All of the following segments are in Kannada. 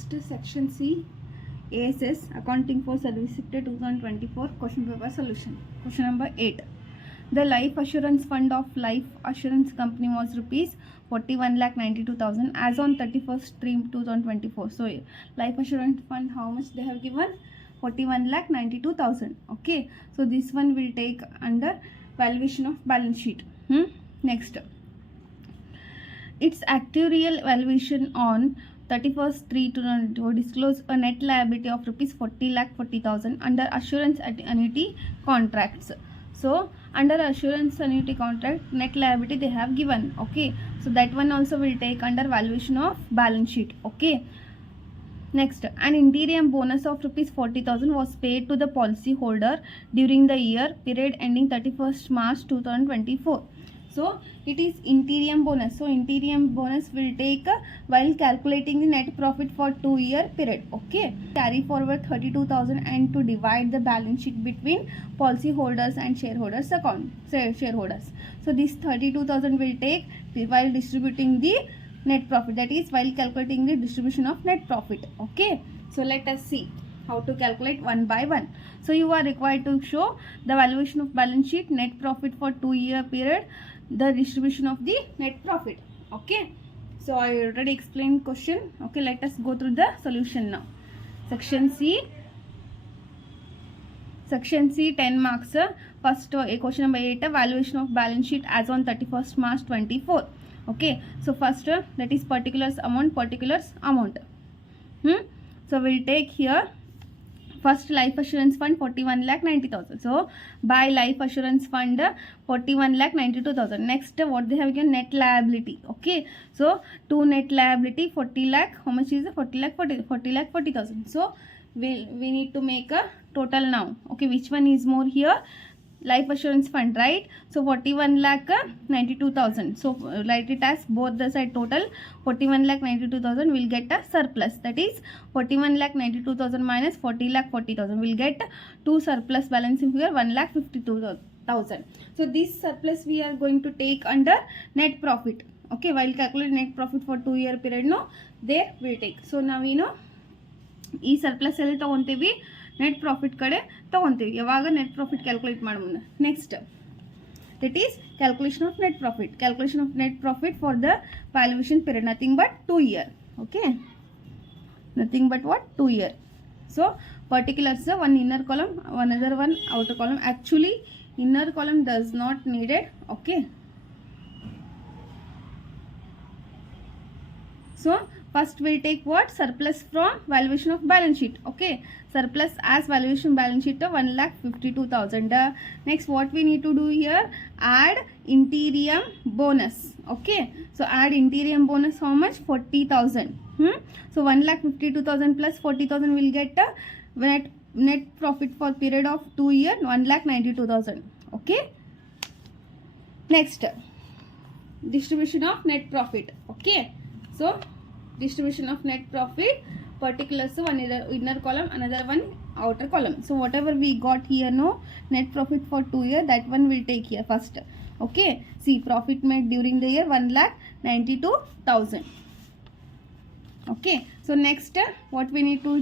Next section C, ASS Accounting for Service Sector 2024 question paper solution. Question number 8. The life assurance fund of life assurance company was rupees 41,92,000 as on 31st 3 2024. So life assurance fund, how much they have given? 41,92,000. Okay, so this one will take under valuation of balance sheet. Next, its actuarial valuation on 31st 3 to disclose a net liability of rupees 40,40,000 under assurance annuity contracts. So under assurance annuity contract, net liability they have given. Okay, so that one also will take under valuation of balance sheet. Okay, next, an interim bonus of rupees 40,000 was paid to the policy holder during the year period ending 31st March 2024. So it is interim bonus. So interim bonus will take while calculating the net profit for 2-year period. Okay, carry forward 32,000 and to divide the balance sheet between policy holders and shareholders account shareholders. So this 32,000 will take while distributing the net profit, that is while calculating the distribution of net profit. Okay, so let us see how to calculate one by one. So you are required to show the valuation of balance sheet, net profit for 2-year period, the distribution of the net profit. Okay, so I already explained question. Okay, let us go through the solution now. Section C 10 marks. First question number 8, valuation of balance sheet as on 31st March 24. Okay, so first that is particulars amount. So we'll take here first life assurance fund 41,90,000. So by life assurance fund 41,92,000. Next, what they have given? Net liability. Okay, so to net liability 40 lakh. How much is it? 40,40,000. So we need to make a total now. Okay, which one is more here? Life assurance fund, right? So 41,92,000. So write it as both the side total 41,92,000 will get a surplus, that is 41,92,000 minus 40,40,000 will get two surplus balancing figure 1,52,000. So this surplus we are going to take under net profit. Okay, while calculate net profit for 2-year period, no, there will take. So now we know ಈ ಸರ್ಪ್ಲಸ್ ಎಲ್ಲಿ ತಗೊಂತೀವಿ? ನೆಟ್ ಪ್ರಾಫಿಟ್ ಕಡೆ ತಗೊಂತೀವಿ. ಯಾವಾಗ ನೆಟ್ ಪ್ರಾಫಿಟ್ ಕ್ಯಾಲ್ಕುಲೇಟ್ ಮಾಡೋ ಮುಂದೆ. Next, that is calculation of net profit for the valuation period, nothing but 2 year. Okay, nothing but what? 2 year. So particulars, one inner column, another one outer column. Actually inner column does not needed. Okay, so first we'll take what? Surplus from valuation of balance sheet. Okay, surplus as valuation balance sheet 1,52,000. Next, what we need to do here? Add interim bonus. Okay, so add interim bonus, how much? 40,000. So 1,52,000 plus 40,000 will get net profit for period of 2 year 1,92,000. Okay, next, distribution of net profit. Okay, so distribution of net profit, particulars, one inner column, another one outer column. So whatever we got here, no, net profit for 2 year, that one will take here first. Okay, see, profit made during the year 1,92,000. Okay, so next what we need to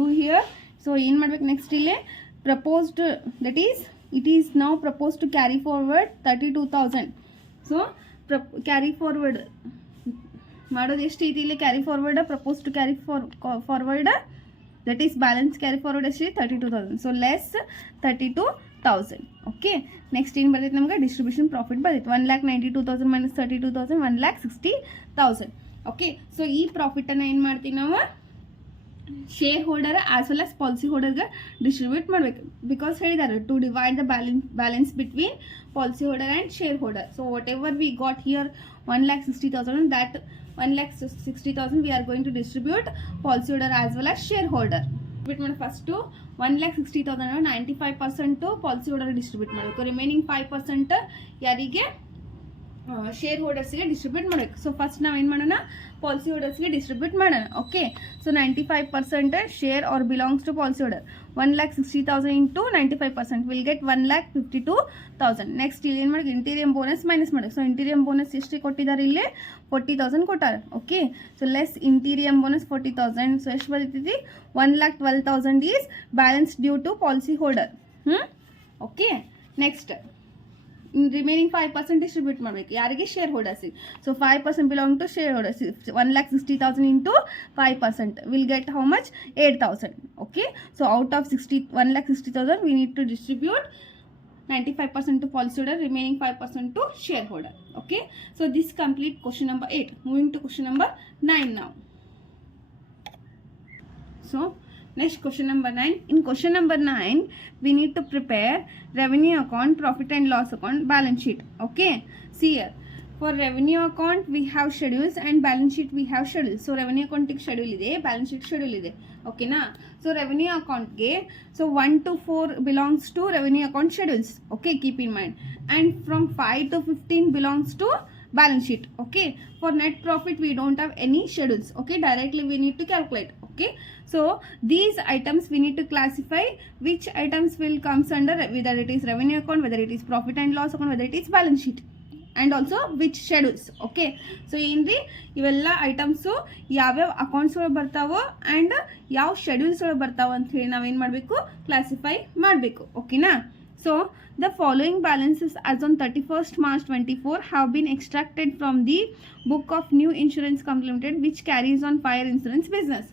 do here? So in madbek next ile proposed, that is it is now proposed to carry forward 32,000. So carry forward ಮಾಡೋದು ಎಷ್ಟು ಐತಿ ಇಲ್ಲಿ? Carry forward, propose to carry forward, that is balance carry forward ಎಷ್ಟು? 32,000. So less 32,000. ಓಕೆ, ನೆಕ್ಸ್ಟ್ ಏನು ಬರ್ತೈತೆ ನಮ್ಗೆ? ಡಿಸ್ಟ್ರಿಬ್ಯೂಷನ್ ಪ್ರಾಫಿಟ್ ಬರ್ತೈತೆ 1,92,000 ಮೈನಸ್ 32,000 1,60,000. ಓಕೆ, ಸೊ ಈ ಪ್ರಾಫಿಟನ್ನು ಏನು ಮಾಡ್ತೀವಿ ನಾವು? Shareholder as well as policy ಹೋಲ್ಡರ್ಗೆ ಡಿಸ್ಟ್ರಿಬ್ಯೂಟ್ ಮಾಡಬೇಕು. ಬಿಕಾಸ್ ಹೇಳಿದ್ದಾರೆ to divide the balance between policy holder and shareholder. So whatever we got here 1,60,000, that 1,60,000 we are going to distribute policy holder as well as shareholder. First to 1,60,000 95% to policy holder distribute ಮಾಡಬೇಕು. ರಿಮೈನಿಂಗ್ 5% ಯಾರಿಗೆ? ಶೇರ್ ಹೋಲ್ಡರ್ಸ್ಗೆ ಡಿಸ್ಟ್ರಿಬ್ಯೂಟ್ ಮಾಡಬೇಕು. ಸೊ ಫಸ್ಟ್ ನಾವೇನು ಮಾಡೋಣ, ಪಾಲಿಸಿ ಹೋಲ್ಡರ್ಸ್ಗೆ ಡಿಸ್ಟ್ರಿಬ್ಯೂಟ್ ಮಾಡೋಣ. Okay, so 95% share are belongs to policy holder. 1,60,000 into 95% will get 1,52,000. Next ಇಲ್ಲಿ ಏನು ಮಾಡಿ, ಇಂಟೀರಿಯಂ ಬೋನಸ್ ಮೈನಸ್ ಮಾಡಿ. ಸೊ ಇಂಟೀರಿಯಂ ಬೋನಸ್ ಎಷ್ಟು ಕೊಟ್ಟಿದ್ದಾರೆ, ಇಲ್ಲಿ 40,000 ಕೊಟ್ಟಾರೆ. Okay, so less interim bonus 40,000. ಸೊ ಎಷ್ಟು ಬರೀತಿದ್ವಿ, 1,12,000 is balance due to policy holder. Okay, next remaining 5% distribute ಮಾಡಬೇಕು ಯಾರಿಗೆ, ಶೇರ್ ಹೋಲ್ಡರ್ಸಿಗೆ. So 5% belong to shareholders. 1,60,000 into 5% will get how much, 8,000. Okay, so out of 1,60,000 we need to distribute 95% to policyholder, remaining 5% to shareholder. Okay, so this complete question number 8. Moving to question number 9 now. So next question number 9. In question number 9 we need to prepare revenue account, profit and loss account, balance sheet. Okay, see here, for revenue account we have schedules and balance sheet we have schedules. So revenue account schedule ide, balance sheet schedule ide. Okay na, so revenue account ge, so 1 to 4 belongs to revenue account schedules. Okay, keep in mind, and from 5 to 15 belongs to balance sheet. Okay, for net profit we don't have any schedules. Okay, directly we need to calculate. Okay, so these items we need to classify which items will comes under, whether it is revenue account, whether it is profit and loss account, whether it is balance sheet, and also which schedules. Okay, so ಏನ್ರಿ ಇವೆಲ್ಲ ಐಟಮ್ಸು ಯಾವ್ಯಾವ ಅಕೌಂಟ್ಸ್ ಒಳಗೆ ಬರ್ತಾವೋ ಆ್ಯಂಡ್ ಯಾವ ಶೆಡ್ಯೂಲ್ಸ್ ಒಳಗೆ ಬರ್ತಾವ ಅಂತ ಹೇಳಿ ನಾವೇನು ಮಾಡಬೇಕು, ಕ್ಲಾಸಿಫೈ ಮಾಡಬೇಕು. ಓಕೆನಾ, so the following balances as on 31st March 24 have been extracted from the book of New Insurance Company Limited, which carries on fire insurance business.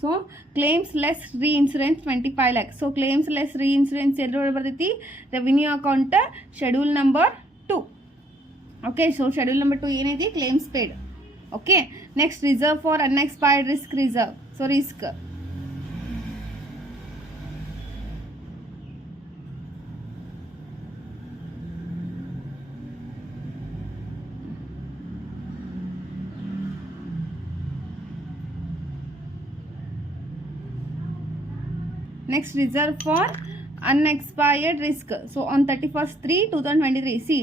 So claims less reinsurance 25 lakhs. So claims less reinsurance ಎಲ್ಲಿ ಬರ್ತೈತಿ, revenue account schedule number 2. Okay, so schedule number 2 ಏನೈತಿ, claims paid. Okay, next reserve for unexpired risk reserve. So risk next reserve for unexpired risk. So on 31st 3/2023 see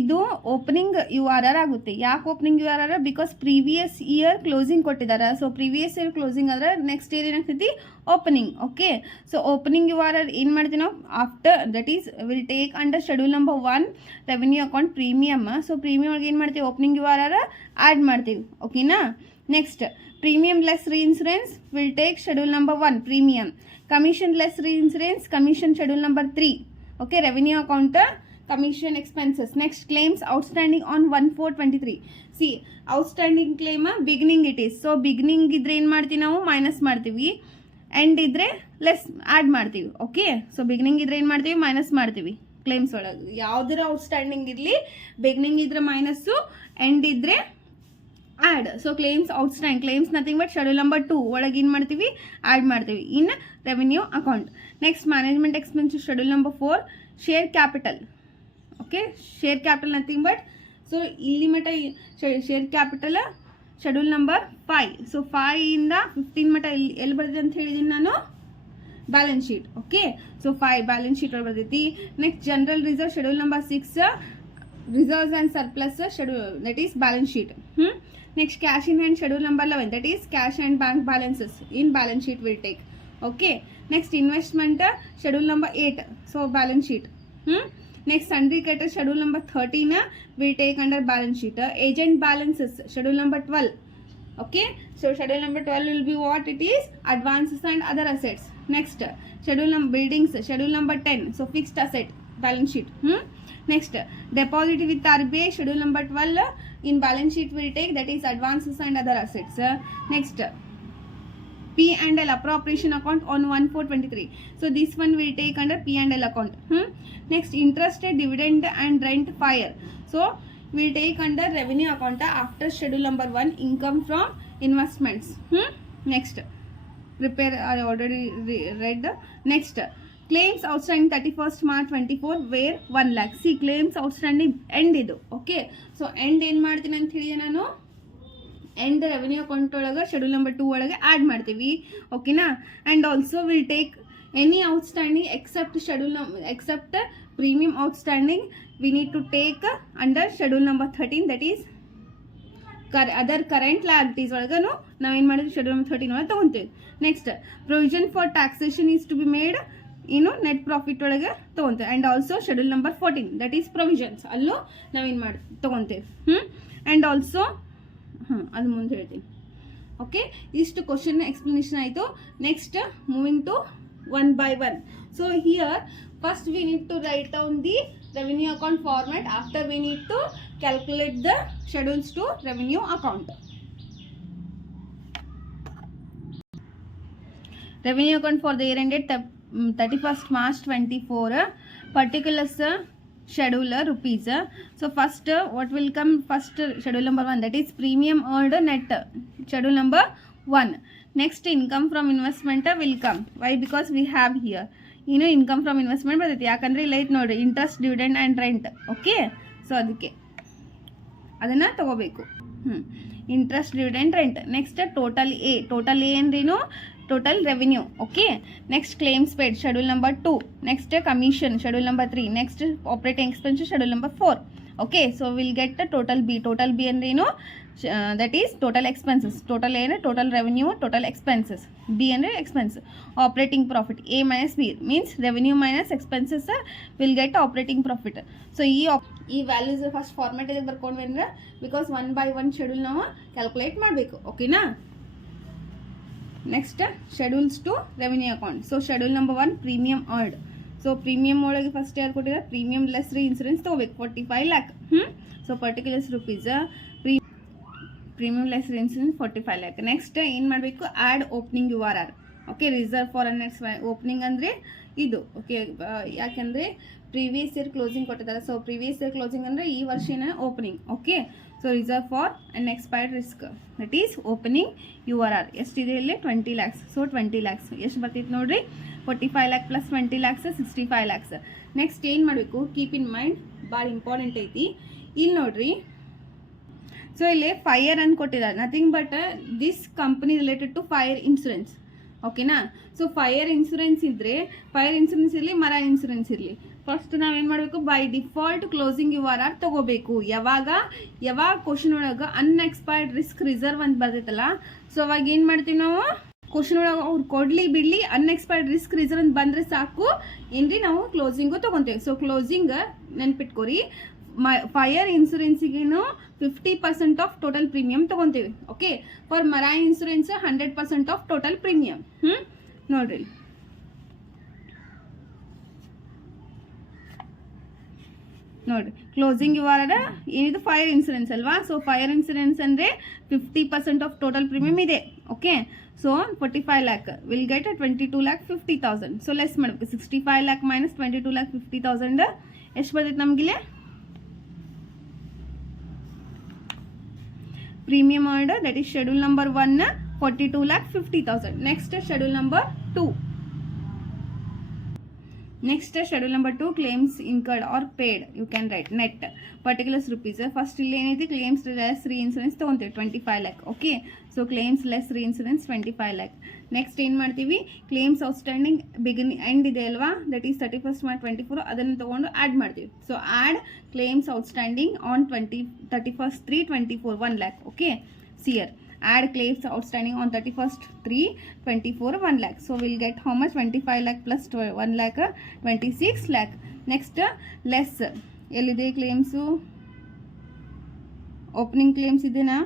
ಇದು ಓಪನಿಂಗ್ ಯು ಆರ್ ಆರ್ ಆಗುತ್ತೆ. ಯಾಕೆ opening U R R, because previous year closing ಕೊಟ್ಟಿದ್ದಾರೆ. ಸೊ ಪ್ರೀವಿಯಸ್ ಇಯರ್ ಕ್ಲೋಸಿಂಗ್ ಆದರೆ ನೆಕ್ಸ್ಟ್ ಇಯರ್ ಏನಾಗ್ತೈತಿ, opening. Okay, so opening U R R ಏನು ಮಾಡ್ತೀವಿ ನಾವು, after that is will take under schedule number 1 revenue account premium. So premium ಒಳಗೆ ಏನು ಮಾಡ್ತೀವಿ, opening U R R add ಮಾಡ್ತೀವಿ. ಓಕೆನಾ, next premium less reinsurance will take schedule number 1 premium. Commission less reinsurance, commission schedule number 3. Okay, revenue account commission expenses. Next, claims outstanding on 1/4/23. See, outstanding claim beginning it is. So beginning idre ಏನು ಮಾಡ್ತೀವಿ ನಾವು, ಮೈನಸ್ ಮಾಡ್ತೀವಿ, ಎಂಡ್ ಇದ್ರೆ ಲೆಸ್ ಆ್ಯಡ್ ಮಾಡ್ತೀವಿ. ಓಕೆ, ಸೊ ಬಿಗಿನಿಂಗ್ ಇದ್ರೆ ಏನು ಮಾಡ್ತೀವಿ, ಮೈನಸ್ ಮಾಡ್ತೀವಿ. ಕ್ಲೇಮ್ಸ್ ಒಳಗೆ ಯಾವುದರ ಔಟ್ಸ್ಟ್ಯಾಂಡಿಂಗ್ ಇರಲಿ, ಬಿಗಿನಿಂಗ್ ಇದ್ರೆ ಮೈನಸ್ಸು, ಎಂಡ್ ಇದ್ರೆ add. So claims outstand, claims nothing but schedule number 2 ಒಳಗೆ ಏನು ಮಾಡ್ತೀವಿ, ಆ್ಯಡ್ ಮಾಡ್ತೀವಿ in revenue account. Next management expenses schedule number 4 share capital. Okay, share capital nothing but, so ಇಲ್ಲಿ ಮಟ್ಟ ಶೇರ್ ಕ್ಯಾಪಿಟಲ್ ಶೆಡ್ಯೂಲ್ ನಂಬರ್ 5. ಸೊ 5 ಇಂದ 15 ಮಟ್ಟ ಎಲ್ಲಿ ಬರ್ತದೆ ಅಂತ ಹೇಳಿದ್ದೀನಿ ನಾನು, balance sheet. Okay, so 5 balance sheet ಒಳಗೆ ಬರ್ತೈತಿ. Next general reserve schedule number 6 reserves and surplus schedule, that is balance sheet. Next, cash in hand schedule number 11, that is cash and bank balances in balance sheet will take. Okay, next investment schedule number 8, so balance sheet. Next, sundry creditors schedule number 13 will take under balance sheet. Agent balances schedule number 12. Okay, so schedule number 12 will be what it is, advances and other assets. Next, schedule number buildings schedule number 10, so fixed asset balance sheet. Next, deposit with RBI schedule number 12 in balance sheet will take, that is advances and other assets. Next, P&L appropriation account on 1/4/23. So this one will take under P&L account. Next, interest, dividend and rent fire. So will take under revenue account after schedule number 1 income from investments. Next, prepare, I already read. Next, claims outstanding 31st March 24 where 1 lakh. See, claims outstanding end ಇದು. ಓಕೆ, ಸೊ ಎಂಡ್ ಏನು ಮಾಡ್ತೀನಿ ಅಂತ ಹೇಳಿದೆ ನಾನು, ಎಂಡ್ ರೆವೆನ್ಯೂ ಅಕೌಂಟ್ ಒಳಗೆ ಶೆಡ್ಯೂಲ್ ನಂಬರ್ 2 ಒಳಗೆ ಆ್ಯಡ್ ಮಾಡ್ತೀವಿ. ಓಕೆನಾ, and also will take any outstanding except schedule except premium outstanding we need to take under schedule number 13, that is other current liabilities ಒಳಗನು ನಾವೇನು ಮಾಡಿದ್ವಿ ಶೆಡ್ಯೂಲ್ ನಂಬರ್ 13 ಒಳಗೆ ತೊಗೊತೀವಿ. Next provision for taxation is to be made ಇನ್ನು ನೆಟ್ ಪ್ರಾಫಿಟ್ ಒಳಗೆ ತೊಗೊತೀವಿ. And also schedule number 14 that is provisions, ಅಲ್ಲೂ ನಾವೇನು ಮಾಡಿ ತೊಗೊತೀವಿ. ಆ್ಯಂಡ್ ಆಲ್ಸೋ ಅದು ಮುಂದೆ ಹೇಳ್ತೀನಿ. ಓಕೆ, ಇಷ್ಟು ಕ್ವಶನ್ ಎಕ್ಸ್ಪ್ಲನೇಷನ್ ಆಯಿತು. Next moving to one by one. So here first we need to write down the revenue account format. After we need to calculate the schedules to revenue account. Revenue account for the year ended 31st March 24. Particulars schedule rupees. So first what will come? First schedule number 1, that is premium earned net, schedule number 1. Next income from investment will come. Why? Because we have here income from investment ಬರ್ತೈತಿ. ಯಾಕಂದರೆ ಇಲ್ಲ ಐತೆ ನೋಡಿರಿ, interest, dividend and rent. Okay, so ಅದಕ್ಕೆ ಅದನ್ನು ತೊಗೋಬೇಕು. Interest, dividend, rent. Next total A ಅಂದ್ರೇನು? Total revenue. Okay, next claims paid schedule number 2. Next commission schedule number 3. Next operating expenses schedule number 4. Okay, so will get total B ಅಂದ್ರೇನು? That is total expenses. Total ಏನು? Total revenue, total expenses. B ಅಂದರೆ expense. Operating profit A minus B means revenue minus expenses will get operating profit. So ಈ ವ್ಯಾಲ್ಯೂಸ್ ಫಸ್ಟ್ ಫಾರ್ಮೆಟ್ ಇದಕ್ಕೆ ಬರ್ಕೊಂಡ್ವಿ ಅಂದ್ರೆ ಬಿಕಾಸ್ 1 by 1 ಶೆಡ್ಯೂಲ್ ನಾವು ಕ್ಯಾಲ್ಕುಲೇಟ್ ಮಾಡಬೇಕು. ಓಕೆನಾ? Next schedules to revenue account. So schedule number 1 premium earned. So premium ಒಳಗೆ ಫಸ್ಟ್ ಯಾರು ಕೊಟ್ಟಿದ್ದಾರೆ? ಪ್ರೀಮಿಯಂ ಲೆಸ್ ರೀ ಇನ್ಸೂರೆನ್ಸ್ ತೊಗೋಬೇಕು 45 lakh. ಸೊ particulars rupees premium less insurance 45 lakh. Next ಏನು ಮಾಡಬೇಕು? Add opening URR. Okay, reserve for next opening ಅಂದರೆ ಇದು. ಓಕೆ, ಯಾಕೆಂದರೆ ಪ್ರೀವಿಯಸ್ ಇಯರ್ ಕ್ಲೋಸಿಂಗ್ ಕೊಟ್ಟಿದ್ದಾರೆ. ಸೊ ಪ್ರೀವಿಯಸ್ ಇಯರ್ ಕ್ಲೋಸಿಂಗ್ ಅಂದರೆ ಈ ವರ್ಷನ opening. Okay, so reserve for unexpired risk that is opening URR. ಎಷ್ಟಿದೆ ಇಲ್ಲಿ? 20 lakhs. ಸೊ 20 lakhs ಎಷ್ಟು ಬರ್ತೈತೆ ನೋಡಿರಿ? 45 lakh plus 20 lakhs 65 lakhs. Next ಏನು ಮಾಡಬೇಕು? ಕೀಪ್ ಇನ್ ಮೈಂಡ್, ಭಾಳ ಇಂಪಾರ್ಟೆಂಟ್ ಐತಿ. ಇಲ್ಲಿ ನೋಡಿರಿ, ಸೊ ಇಲ್ಲಿ ಫೈರ್ ಅಂತ ಕೊಟ್ಟಿದ್ದಾರೆ. Nothing but this company related to fire insurance. ಓಕೆನಾ? ಸೊ ಫೈರ್ ಇನ್ಶೂರೆನ್ಸ್ ಇದ್ದರೆ ಫೈರ್ ಇನ್ಶೂರೆನ್ಸ್ ಇರಲಿ, ಮರ ಇನ್ಶೂರೆನ್ಸ್ ಇರಲಿ, ಫಸ್ಟ್ ನಾವೇನು ಮಾಡಬೇಕು? ಬೈ ಡಿಫಾಲ್ಟ್ ಕ್ಲೋಸಿಂಗ್ URR ತೊಗೋಬೇಕು. ಯಾವಾಗ ಕ್ವಶನ್ ಒಳಗೆ ಅನ್ಎಕ್ಸ್ಪೈರ್ಡ್ ರಿಸ್ಕ್ ರಿಸರ್ವ್ ಅಂತ ಬರ್ತೈತಲ್ಲ, ಸೊ ಅವಾಗ ಏನು ಮಾಡ್ತೀವಿ ನಾವು? ಕ್ವಶನ್ ಒಳಗೆ ಅವ್ರು ಕೊಡಲಿ ಬಿಡಲಿ ಅನ್ಎಕ್ಸ್ಪೈರ್ಡ್ ರಿಸ್ಕ್ ರಿಸರ್ವ್ ಅಂತ ಬಂದರೆ ಸಾಕು, ಏನ್ರಿ ನಾವು ಕ್ಲೋಸಿಂಗು ತೊಗೊತೇವೆ. ಸೊ ಕ್ಲೋಸಿಂಗ್ ನೆನ್ಪಿಟ್ಕೊರಿ, ಫೈರ್ ಇನ್ಶೂರೆನ್ಸಿಗೇನು 50% ಆಫ್ ಟೋಟಲ್ ಪ್ರೀಮಿಯಂ ತೊಗೊತೀವಿ. Okay, for marine insurance 100% of total premium. ನೋಡ್ರಿ, ಕ್ಲೋಸಿಂಗ್ URR ಏನಿದು? ಫೈರ್ ಇನ್ಶೂರೆನ್ಸ್ ಅಲ್ವಾ? ಸೊ ಫೈರ್ ಇನ್ಶೂರೆನ್ಸ್ ಅಂದರೆ 50% ಆಫ್ ಟೋಟಲ್ ಪ್ರೀಮಿಯಂ ಇದೆ. Okay, so 45 lakh will get 22,50,000. So less ಮಾಡಬೇಕು. 65 lakh ಮೈನಸ್ 22,50,000 ಎಷ್ಟು ಬರ್ತೈತೆ ನಮಗಿಲ್ಲಿ? Premium earned that is schedule number 1 42,50,000. Next schedule number 2. Next schedule number 2 claims incurred or paid. You can write net particulars rupees. First ಇಲ್ಲಿ ಏನೈತಿ? ಕ್ಲೇಮ್ಸ್ ಲೆಸ್ ರೀ ಇನ್ಸೂರೆನ್ಸ್ ತೊಗೊತೀವಿ 25 lakh. Okay, so claims less reinsurance 25 lakh. Next ಏನು ಮಾಡ್ತೀವಿ? ಕ್ಲೇಮ್ಸ್ ಔಟ್ಸ್ಟ್ಯಾಂಡಿಂಗ್ ಬಿಗಿನಿಂಗ್ ಎಂಡ್ ಇದೆ ಅಲ್ವಾ? That is 31st March 24. ಅದನ್ನು ತೊಗೊಂಡು ಆ್ಯಡ್ ಮಾಡ್ತೀವಿ. So add claims outstanding on 31st 3/24 1 lakh. Okay, see here add claims outstanding on 31st 3/24 1 lakh. So we'll get how much? 25 lakh plus 1 lakh 26 lakh. Next less ಎಲ್ಲಿದೆ ಕ್ಲೇಮ್ಸು? ಓಪನಿಂಗ್ ಕ್ಲೇಮ್ಸ್ ಇದೆನಾ?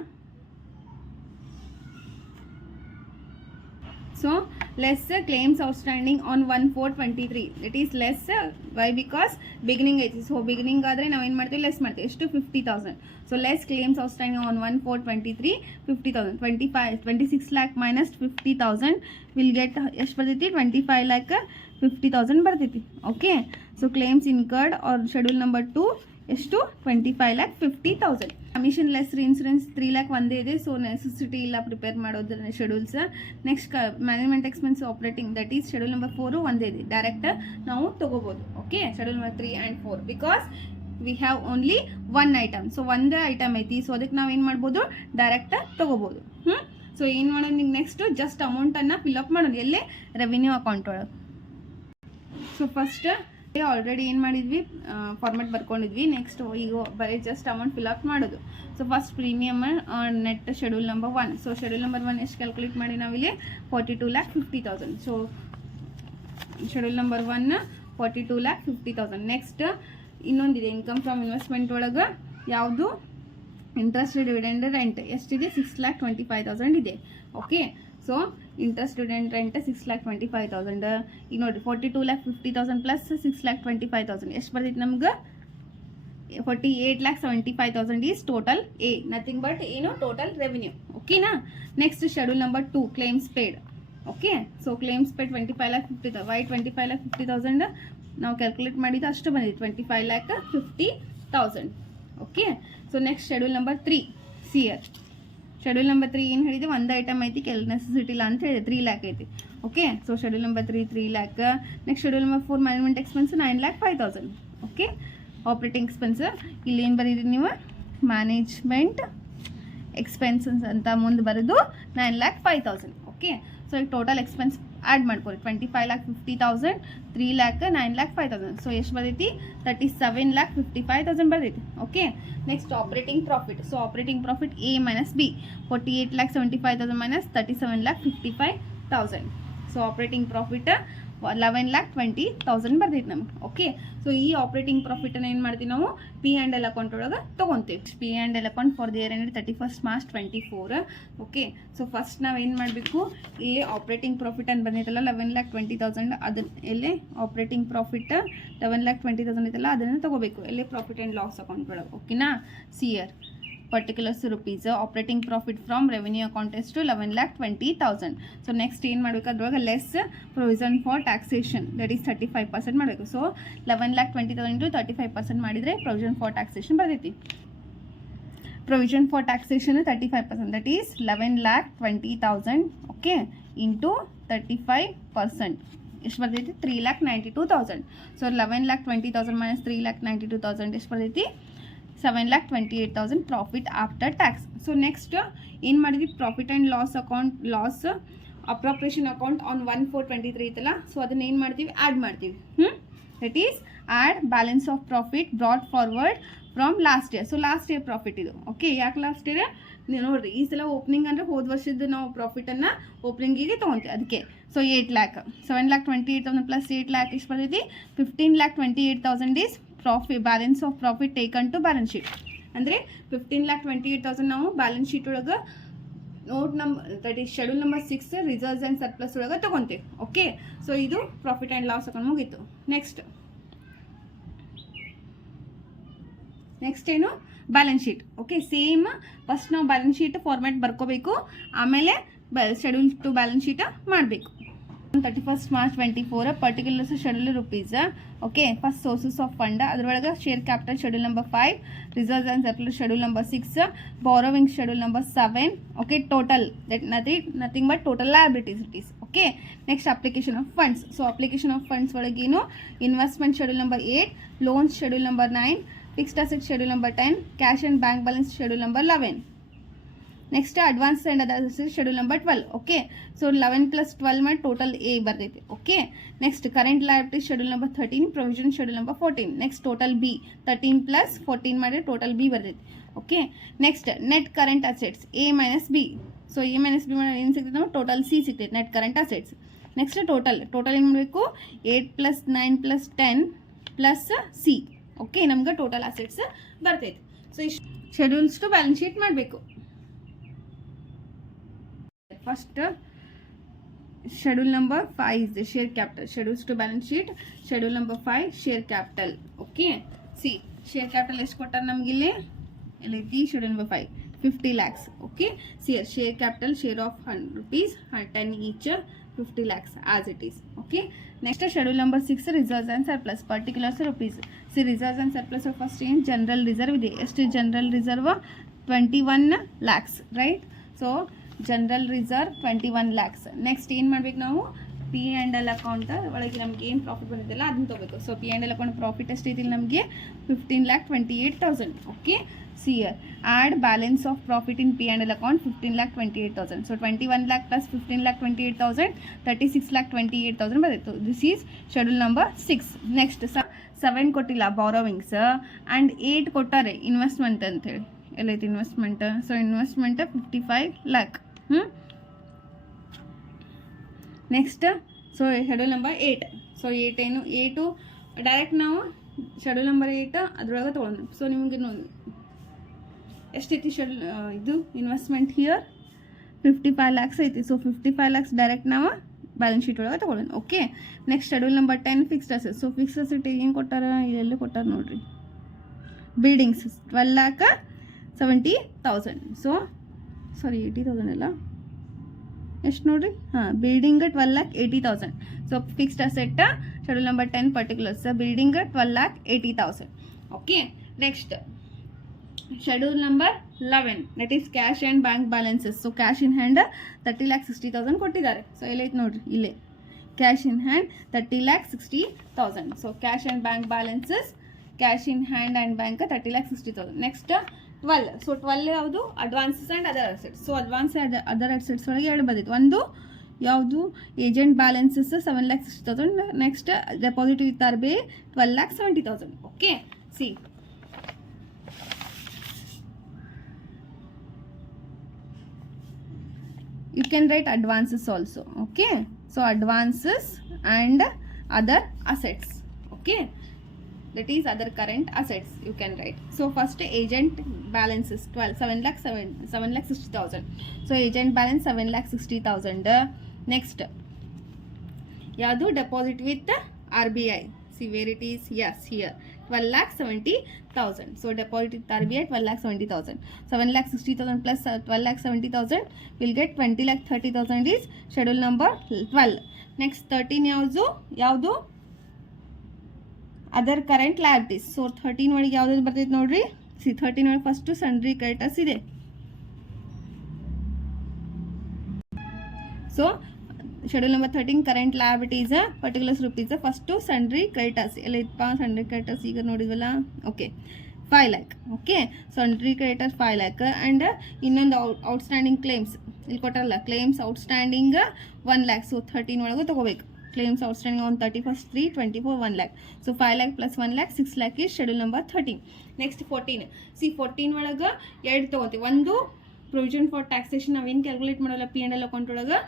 So less claims outstanding on 1/4/23. It is less. Why? Because beginning ಐತಿ. ಸೊ ಬಿಗಿನಿಂಗ್ ಆದರೆ ನಾವೇನು ಮಾಡ್ತೀವಿ? ಲೆಸ್ ಮಾಡ್ತೀವಿ. ಎಷ್ಟು? 50,000. So less claims outstanding on 1/4/23 50,000. 26 lakh minus 50,000 will get ಎಷ್ಟು ಬರ್ತೈತಿ? 25 lakh 50,000 ಬರ್ತೈತಿ. Okay, so claims incurred are schedule number 2 ಎಷ್ಟು? 25 lakh 50,000. Commission less reinsurance 3 lakh ಒಂದೇ ಇದೆ. ಸೊ ನೆಸೆಸಿಟಿ ಇಲ್ಲ ಪ್ರಿಪೇರ್ ಮಾಡೋದ್ರ schedules. Next management expense operating that is schedule number 4 ಒಂದೇ ಇದೆ. ಡೈರೆಕ್ಟ್ ನಾವು ತೊಗೋಬೋದು. Okay, schedule number 3 and 4 because we have only 1 item. So ಒಂದೇ ಐಟಮ್ ಐತಿ. ಸೊ ಅದಕ್ಕೆ ನಾವು ಏನು ಮಾಡ್ಬೋದು? ಡೈರೆಕ್ಟ್ ತೊಗೋಬೋದು. ಸೊ ಏನು ಮಾಡೋದು? ನಿಮ್ಗೆ ನೆಕ್ಸ್ಟ್ ಜಸ್ಟ್ ಅಮೌಂಟನ್ನು ಫಿಲ್ಅಪ್ ಮಾಡೋದು ಎಲ್ಲೇ? ರೆವಿನ್ಯೂ ಅಕೌಂಟ್ ಒಳಗೆ. ಸೊ ಫಸ್ಟ್ ಆಲ್ರೆಡಿ ಏನು ಮಾಡಿದ್ವಿ, ಫಾರ್ಮೆಟ್ ಬರ್ಕೊಂಡಿದ್ವಿ. ನೆಕ್ಸ್ಟ್ ಈಗ ಬರೀ ಜಸ್ಟ್ ಅಮೌಂಟ್ ಫಿಲ್ ಅಪ್ ಮಾಡೋದು. So first premium net schedule number 1. So schedule number 1 ಎಷ್ಟು ಕ್ಯಾಲ್ಕುಲೇಟ್ ಮಾಡಿ ನಾವಿಲ್ಲಿ 42,50,000. So schedule number 1 42,50,000. ನೆಕ್ಸ್ಟ್ ಇನ್ನೊಂದಿದೆ ಇನ್ಕಮ್ ಫ್ರಮ್ ಇನ್ವೆಸ್ಟ್ಮೆಂಟ್ ಒಳಗೆ ಯಾವುದು, ಇಂಟ್ರೆಸ್ಟ್ ಡಿವಿಡೆಂಡ್ ರೆಂಟ್ ಎಷ್ಟಿದೆ, 6,25,000 ಇದೆ. Okay, so interest dividend rent 6,25,000. ಈಗ ನೋಡಿರಿ 42,50,000 ಪ್ಲಸ್ 6,25,000 ಎಷ್ಟು ಬರ್ತೈತೆ ನಮ್ಗೆ, 48,75,000 is total A, nothing but ಏನು ಟೋಟಲ್ ರೆವೆನ್ಯೂ. ಓಕೆನಾ. Next schedule number 2 claims paid. Okay, so claims paid 25,50,000. Why 25,50,000 ನಾವು ಕ್ಯಾಲ್ಕುಲೇಟ್ ಮಾಡಿದ್ದು ಅಷ್ಟು ಬಂದಿದೆ, 25,50,000. Okay, so next schedule number 3 see here. Schedule number 3 ಏನು ಹೇಳಿದೆ, ಒಂದು ಐಟಮ್ ಐತಿ ಕೆಲ್ ನೆಸೆಸಿಟಿ ಇಲ್ಲ ಅಂತ ಹೇಳಿದೆ, 3 lakh ಐತಿ. Okay, so schedule number 3 lakh. Next schedule number 4 management expense 9,05,000. Okay, operating expense ಇಲ್ಲಿ ಏನು ಬರೀರಿ ನೀವು, ಮ್ಯಾನೇಜ್ಮೆಂಟ್ ಎಕ್ಸ್ಪೆನ್ಸಸ್ ಅಂತ ಮುಂದೆ ಬರೋದು 9,05,000. ಓಕೆ, ಸೊ ಈಗ ಟೋಟಲ್ ಎಕ್ಸ್ಪೆನ್ಸ್ ಆ್ಯಡ್ ಮಾಡ್ಕೊರಿ, 25,50,000, 3 lakh, 9,05,000. ಸೊ ಎಷ್ಟು ಬರ್ತೈತಿ, 37,55,000 ಬರ್ತೈತಿ. Okay, next operating profit. So operating profit A minus B, 48,75,000 minus 37,55,000. So operating profit 11,20,000 ಬರ್ತೈತಿ ನಮ್ಗೆ. ಓಕೆ, ಸೊ ಈ ಆಪ್ರೇಟಿಂಗ್ ಪ್ರಾಫಿಟನ್ನು ಏನು ಮಾಡ್ತೀವಿ ನಾವು, ಪಿ ಆ್ಯಂಡ್ ಎಲ್ ಅಕೌಂಟ್ ಒಳಗೆ ತೊಗೊತೀವಿ. P and L account for the year end 31st March 2024. Okay, so first ನಾವು ಏನು ಮಾಡಬೇಕು, ಇಲ್ಲಿ ಆಪ್ರೇಟಿಂಗ್ ಪ್ರಾಫಿಟ್ ಅಂತ ಬಂದಿತ್ತಲ್ಲ 11,20,000, ಅದನ್ನ ಎಲ್ಲಿ ಆಪ್ರೇಟಿಂಗ್ ಪ್ರಾಫಿಟ್ 11,20,000 ಐತಲ್ಲ ಅದನ್ನು ತೊಗೋಬೇಕು ಎಲ್ಲಿ, ಪ್ರಾಫಿಟ್ ಆ್ಯಂಡ್ ಲಾಸ್ ಅಕೌಂಟ್ ಒಳಗೆ. ಓಕೆನಾ. See here particulars rupees, operating profit from revenue account ಎಷ್ಟು 11,20,000. ಸೊ ನೆಕ್ಸ್ಟ್ ಏನು ಮಾಡಬೇಕು, ಅದ್ರೊಳಗೆ less provision for taxation that is 35% ಮಾಡಬೇಕು. ಸೊ 11,20,000 ಇಂಟು 35% ಮಾಡಿದರೆ ಪ್ರೊವಿಷನ್ ಫಾರ್ ಟ್ಯಾಕ್ಸೇಷನ್ ಬರ್ತೈತಿ. Provision for taxation 35%, that is 11,20,000. Okay, into 35% ಎಷ್ಟು ಬರ್ತೈತಿ, 3,92,000. ಸೊ 11,20,000 ಮೈನಸ್ 3,92,000 ಎಷ್ಟು ಬರ್ತೈತಿ, 7,28,000 profit after tax. So next ಏನು ಮಾಡಿದ್ವಿ, profit and loss account, loss appropriation account on 1/4/23 ಐತಲ್ಲ, ಸೊ ಅದನ್ನ ಏನು ಮಾಡ್ತೀವಿ, ಆ್ಯಡ್ ಮಾಡ್ತೀವಿ. That is add balance of profit brought forward from last year. So last year profit ಇದು. ಓಕೆ, ಯಾಕೆ ಲಾಸ್ಟ್ ಇಯರ್ ನೋಡಿರಿ, ಈ ಸಲ ಓಪನಿಂಗ್ ಅಂದರೆ ಹೋದ ವರ್ಷದ್ದು ನಾವು ಪ್ರಾಫಿಟನ್ನು ಓಪನಿಂಗಿಗೆ ತೊಗೊತೀವಿ, ಅದಕ್ಕೆ. ಸೊ 8 lakh, 7,28,000 ಪ್ಲಸ್ 8 lakh ಎಷ್ಟು ಬರ್ತೈತಿ, 15,28,000 is profit, balance of profit taken to balance sheet. ಅಂದರೆ 15,28,000 ನಾವು ಬ್ಯಾಲೆನ್ಸ್ ಶೀಟ್ ಒಳಗೆ note that is schedule number 6 reserves and surplus ಒಳಗೆ ತೊಗೊತೀವಿ. ಓಕೆ, ಸೊ ಇದು ಪ್ರಾಫಿಟ್ ಆ್ಯಂಡ್ ಲಾಸ್ ಅಕೌಂಟ್ ಮುಗೀತು. ನೆಕ್ಸ್ಟ್ ಏನು, balance sheet. Okay, same first ನಾವು ಬ್ಯಾಲೆನ್ಸ್ ಶೀಟ್ ಫಾರ್ಮ್ಯಾಟ್ ಬರ್ಕೋಬೇಕು, ಆಮೇಲೆ ಶೆಡ್ಯೂಲ್ ಟು ಬ್ಯಾಲೆನ್ಸ್ ಶೀಟ್ ಮಾಡಬೇಕು. 31st March 2024 particulars schedule rupees. Okay, first sources of fund, ಅದರೊಳಗೆ share capital schedule number 5, reserves and surplus schedule number 6, borrowing schedule number 7. Okay, total that nothing but total liabilities it is. Okay, next application of funds. So application of funds ಒಳಗೇನು, investment schedule number 8, loans schedule number 9, fixed asset schedule number 10, cash and bank balance schedule number 11. Next advance and other schedule number 12. Okay, so 11 + 12 ಮಾಡಿ ಟೋಟಲ್ ಎ ಬರ್ತೈತಿ. Okay, next current liability schedule number 13, provision schedule number 14. Next total B 13 + 14 ಮಾಡಿ ಟೋಟಲ್ ಬಿ ಬರ್ತೈತಿ. Okay, next net current assets A minus B. So A minus B ಮಾಡಿ ಏನು ಸಿಗ್ತೈತೆ, ನಾವು ಟೋಟಲ್ ಸಿ ಸಿಗ್ತೈತೆ, net current assets. Next total ಏನು ಮಾಡಬೇಕು, 8 + 9 + 10 + ಸಿ. ಓಕೆ, ನಮ್ಗೆ ಟೋಟಲ್ ಅಸೆಟ್ಸ್ ಬರ್ತೈತೆ. ಸೊ ಇಷ್ಟು ಶೆಡ್ಯೂಲ್ಸ್ ಟು ಬ್ಯಾಲೆನ್ಸ್ ಶೀಟ್ ಮಾಡಬೇಕು. First schedule number 5 is the share capital. Schedules to balance sheet. Schedule number 5 share capital. Okay, see share capital ಎಷ್ಟು ಕೊಟ್ಟಾರ ನಮಗೆ ಇಲ್ಲಿ ಎಲ್ಲಿದೆ, schedule number 5 50 lakhs. Okay, see here share capital, share of 100 rupees, 10 each, 50 lakhs as it is. Okay, next schedule number 6 reserves and surplus, particulars rupees. See reserves and surplus of first in general reserve ಇದೆ, ಎಷ್ಟು general reserve 21 lakhs, right? So general reserve 21 lakhs. Next ಏನು ಮಾಡ್ಬೇಕು ನಾವು, ಪಿ ಆ್ಯಂಡ್ ಎಲ್ ಅಕೌಂಟ್ ಒಳಗೆ ನಮ್ಗೆ ಏನು ಪ್ರಾಫಿಟ್ ಬಂದಿದ್ದಲ್ಲ ಅದನ್ನ ತೊಗೋಬೇಕು. So P and L account profit ಎಷ್ಟೈತಿಲ್ಲ ನಮಗೆ 15,28,000. Okay, see here add balance of profit in P and L account 15,28,000. So 21 lakh plus 15,28,000 36,28,000 ಬಂದಿತ್ತು. This is schedule number 6. Next 7 ಕೊಟ್ಟಿಲ್ಲ ಬಾರೋವಿಂಗ್ಸ್ ಆ್ಯಂಡ್ 8 ಕೊಟ್ಟಾರೆ ಇನ್ವೆಸ್ಟ್ಮೆಂಟ್ ಅಂತೇಳಿ. ಎಲ್ಲೈತಿ investment? So investment 55 lakh. Next so schedule number 8. So 8 ಏನು 8 ಡೈರೆಕ್ಟ್ ನಾವು ಶೆಡ್ಯೂಲ್ ನಂಬರ್ 8 ಅದ್ರೊಳಗೆ ತೊಗೊಂಡು. ಸೊ ನಿಮಗೆ ಎಷ್ಟೈತಿ ಶೆಡ್ಯೂಲ್ ಇದು ಇನ್ವೆಸ್ಟ್ಮೆಂಟ್ ಹಿಯರ್ 55 lakhs ಐತಿ. ಸೊ 55 lakhs ಡೈರೆಕ್ಟ್ ನಾವು ಬ್ಯಾಲೆನ್ಸ್ ಶೀಟ್ ಒಳಗೆ ತೊಗೊಳ್ಳೋಣ. Okay, next schedule number 10 fixed asset. So fixed asset ಏನು ಕೊಟ್ಟಾರ? ಇಲ್ಲೆಲ್ಲೂ ಕೊಟ್ಟಾರ ನೋಡ್ರಿ, ಬಿಲ್ಡಿಂಗ್ಸ್ 12,70,000. ಸೊ ಸಾರಿ 80,000 ಅಲ್ಲ, ಎಷ್ಟು ನೋಡ್ರಿ, building 12,80,000. So fixed asset schedule number 10 particulars building 12,80,000. Okay, next schedule number 11 that is cash and bank balances. So cash in hand 30,60,000 ಕೊಟ್ಟಿದ್ದಾರೆ. ಸೊ ಎಲ್ಲೈತೆ ನೋಡ್ರಿ, ಇಲ್ಲೇ cash in hand 30,60,000. So cash and bank balances, cash in hand and bank 30,60,000. Next 12. So 12 ಯಾವುದು? Advances and other assets. So advance other assets ಒಳಗೆ ಎರಡು ಬಂದಿತ್ತು. ಒಂದು ಯಾವುದು? Agent balances 7,60,000. Next deposit with R B 12,70,000. Okay, see you can write advances also. Okay, so advances and other assets. Okay, that is other current assets you can write. So first agent balances 7,60,000. so agent balance 7,60,000. next yadu deposit with RBI. see where it is? yes, here 12,70,000. so deposit with RBI 12,70,000. 7,60,000 plus 12,70,000 will get 20,30,000 is schedule number 12. next 13 ಯಾವುದು? Other current liabilities. ಸೊ 13 ಒಳಗೆ ಯಾವ್ದು ಬರ್ತೈತೆ ನೋಡ್ರಿ. ಸಿ 13 ಒಳಗೆ ಫಸ್ಟು ಸನ್ರಿ ಕ್ರೆಡಿಟರ್ಸ್ ಇದೆ. So schedule number 13 current liabilities particulars rupees. First sundry creditors ಎಲ್ಲ ಇತ್ತಪ್ಪ. ಸನ್ರಿ ಕ್ರೆಡಿಟರ್ಸ್ ಈಗ ನೋಡಿದ್ವಲ್ಲ. Okay, 5 lakh. Okay, sundry creditors 5 lakh and ಇನ್ನೊಂದು ಔಟ್ಸ್ಟ್ಯಾಂಡಿಂಗ್ ಕ್ಲೇಮ್ಸ್ ಇಲ್ಲಿ ಕೊಟ್ಟಾರಲ್ಲ, ಕ್ಲೇಮ್ಸ್ ಔಟ್ಸ್ಟ್ಯಾಂಡಿಂಗ್ 1 lakh. ಸೊ 13 ಒಳಗೆ ತೊಗೋಬೇಕು. claims outstanding on 31st 3/24 1 lakh. so 5 lakh plus 1 lakh 6 lakh is schedule number 13. next 14. see 14 ಒಳಗೆ ಎರಡು ತೊಗೊತೀವಿ. ಒಂದು ಪ್ರೊವಿಷನ್ ಫಾರ್ ಟ್ಯಾಕ್ಸೇಷನ್ ನಾವೇನು ಕ್ಯಾಲ್ಕುಲೇಟ್ ಮಾಡೋಲ್ಲ ಪಿ ಆ್ಯಂಡ್ ಎಲ್ ಅಕೌಂಟ್ ಒಳಗೆ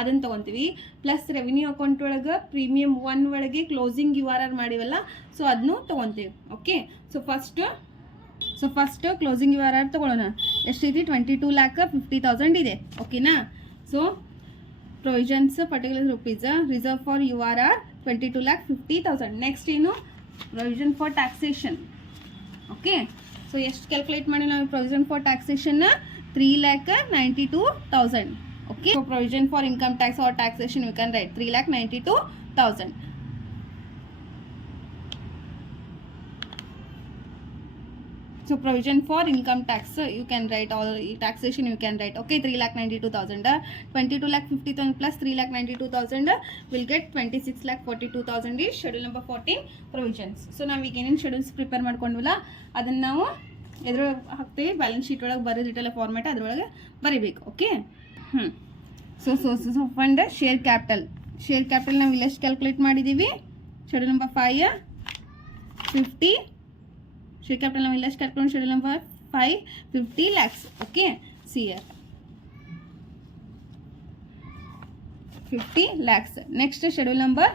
ಅದನ್ನು ತೊಗೊತೀವಿ. ಪ್ಲಸ್ ರೆವಿನ್ಯೂ ಅಕೌಂಟ್ ಒಳಗೆ ಪ್ರೀಮಿಯಮ್ 1 ಒಳಗೆ ಕ್ಲೋಸಿಂಗ್ URR ಮಾಡಿವಲ್ಲ, ಸೊ ಅದನ್ನು ತೊಗೊತೀವಿ. Okay, so first closing URR ತೊಗೊಳ್ಳೋಣ. ಎಷ್ಟೈತಿ? 22,50,000 ಇದೆ. ಓಕೆನಾ? So provisions particular rupees, reserve for URR 22,50,000. Next ಏನು? Provision for taxation. Okay, so ಎಷ್ಟು ಕ್ಯಾಲ್ಕುಲೇಟ್ ಮಾಡಿ ನಾವು provision for taxation 3,92,000. Okay, so provision for income tax R taxation you can write 3,92,000. so provision for income tax you can write, all taxation you can write. okay, 3,92,000. 22,50,000 plus 3,92,000 will get 26,42,000 is schedule number 14 provisions. so ನಾವು ಈಗ ಏನೇನು ಶೆಡ್ಯೂಲ್ಸ್ ಪ್ರಿಪೇರ್ ಮಾಡ್ಕೊಂಡ್ವಲ್ಲ ಅದನ್ನು ನಾವು ಎದ್ರೊಳಗೆ ಹಾಕ್ತೀವಿ, ಬ್ಯಾಲೆನ್ಸ್ ಶೀಟ್ ಒಳಗೆ ಬರೆದಿಟ್ಟಲ್ಲ ಫಾರ್ಮ್ಯಾಟ್ ಅದ್ರೊಳಗೆ ಬರೀಬೇಕು. Okay, so sources of fund share capital ನಾವು ಇಲ್ಲಿ ಎಷ್ಟು ಕ್ಯಾಲ್ಕುಲೇಟ್ ಮಾಡಿದ್ದೀವಿ? Schedule number 5 50. share capital ನಾವು ಇಲ್ಲಷ್ಟು calculate schedule number 5 50 lakhs. Okay, see here 50 lakhs. Next schedule number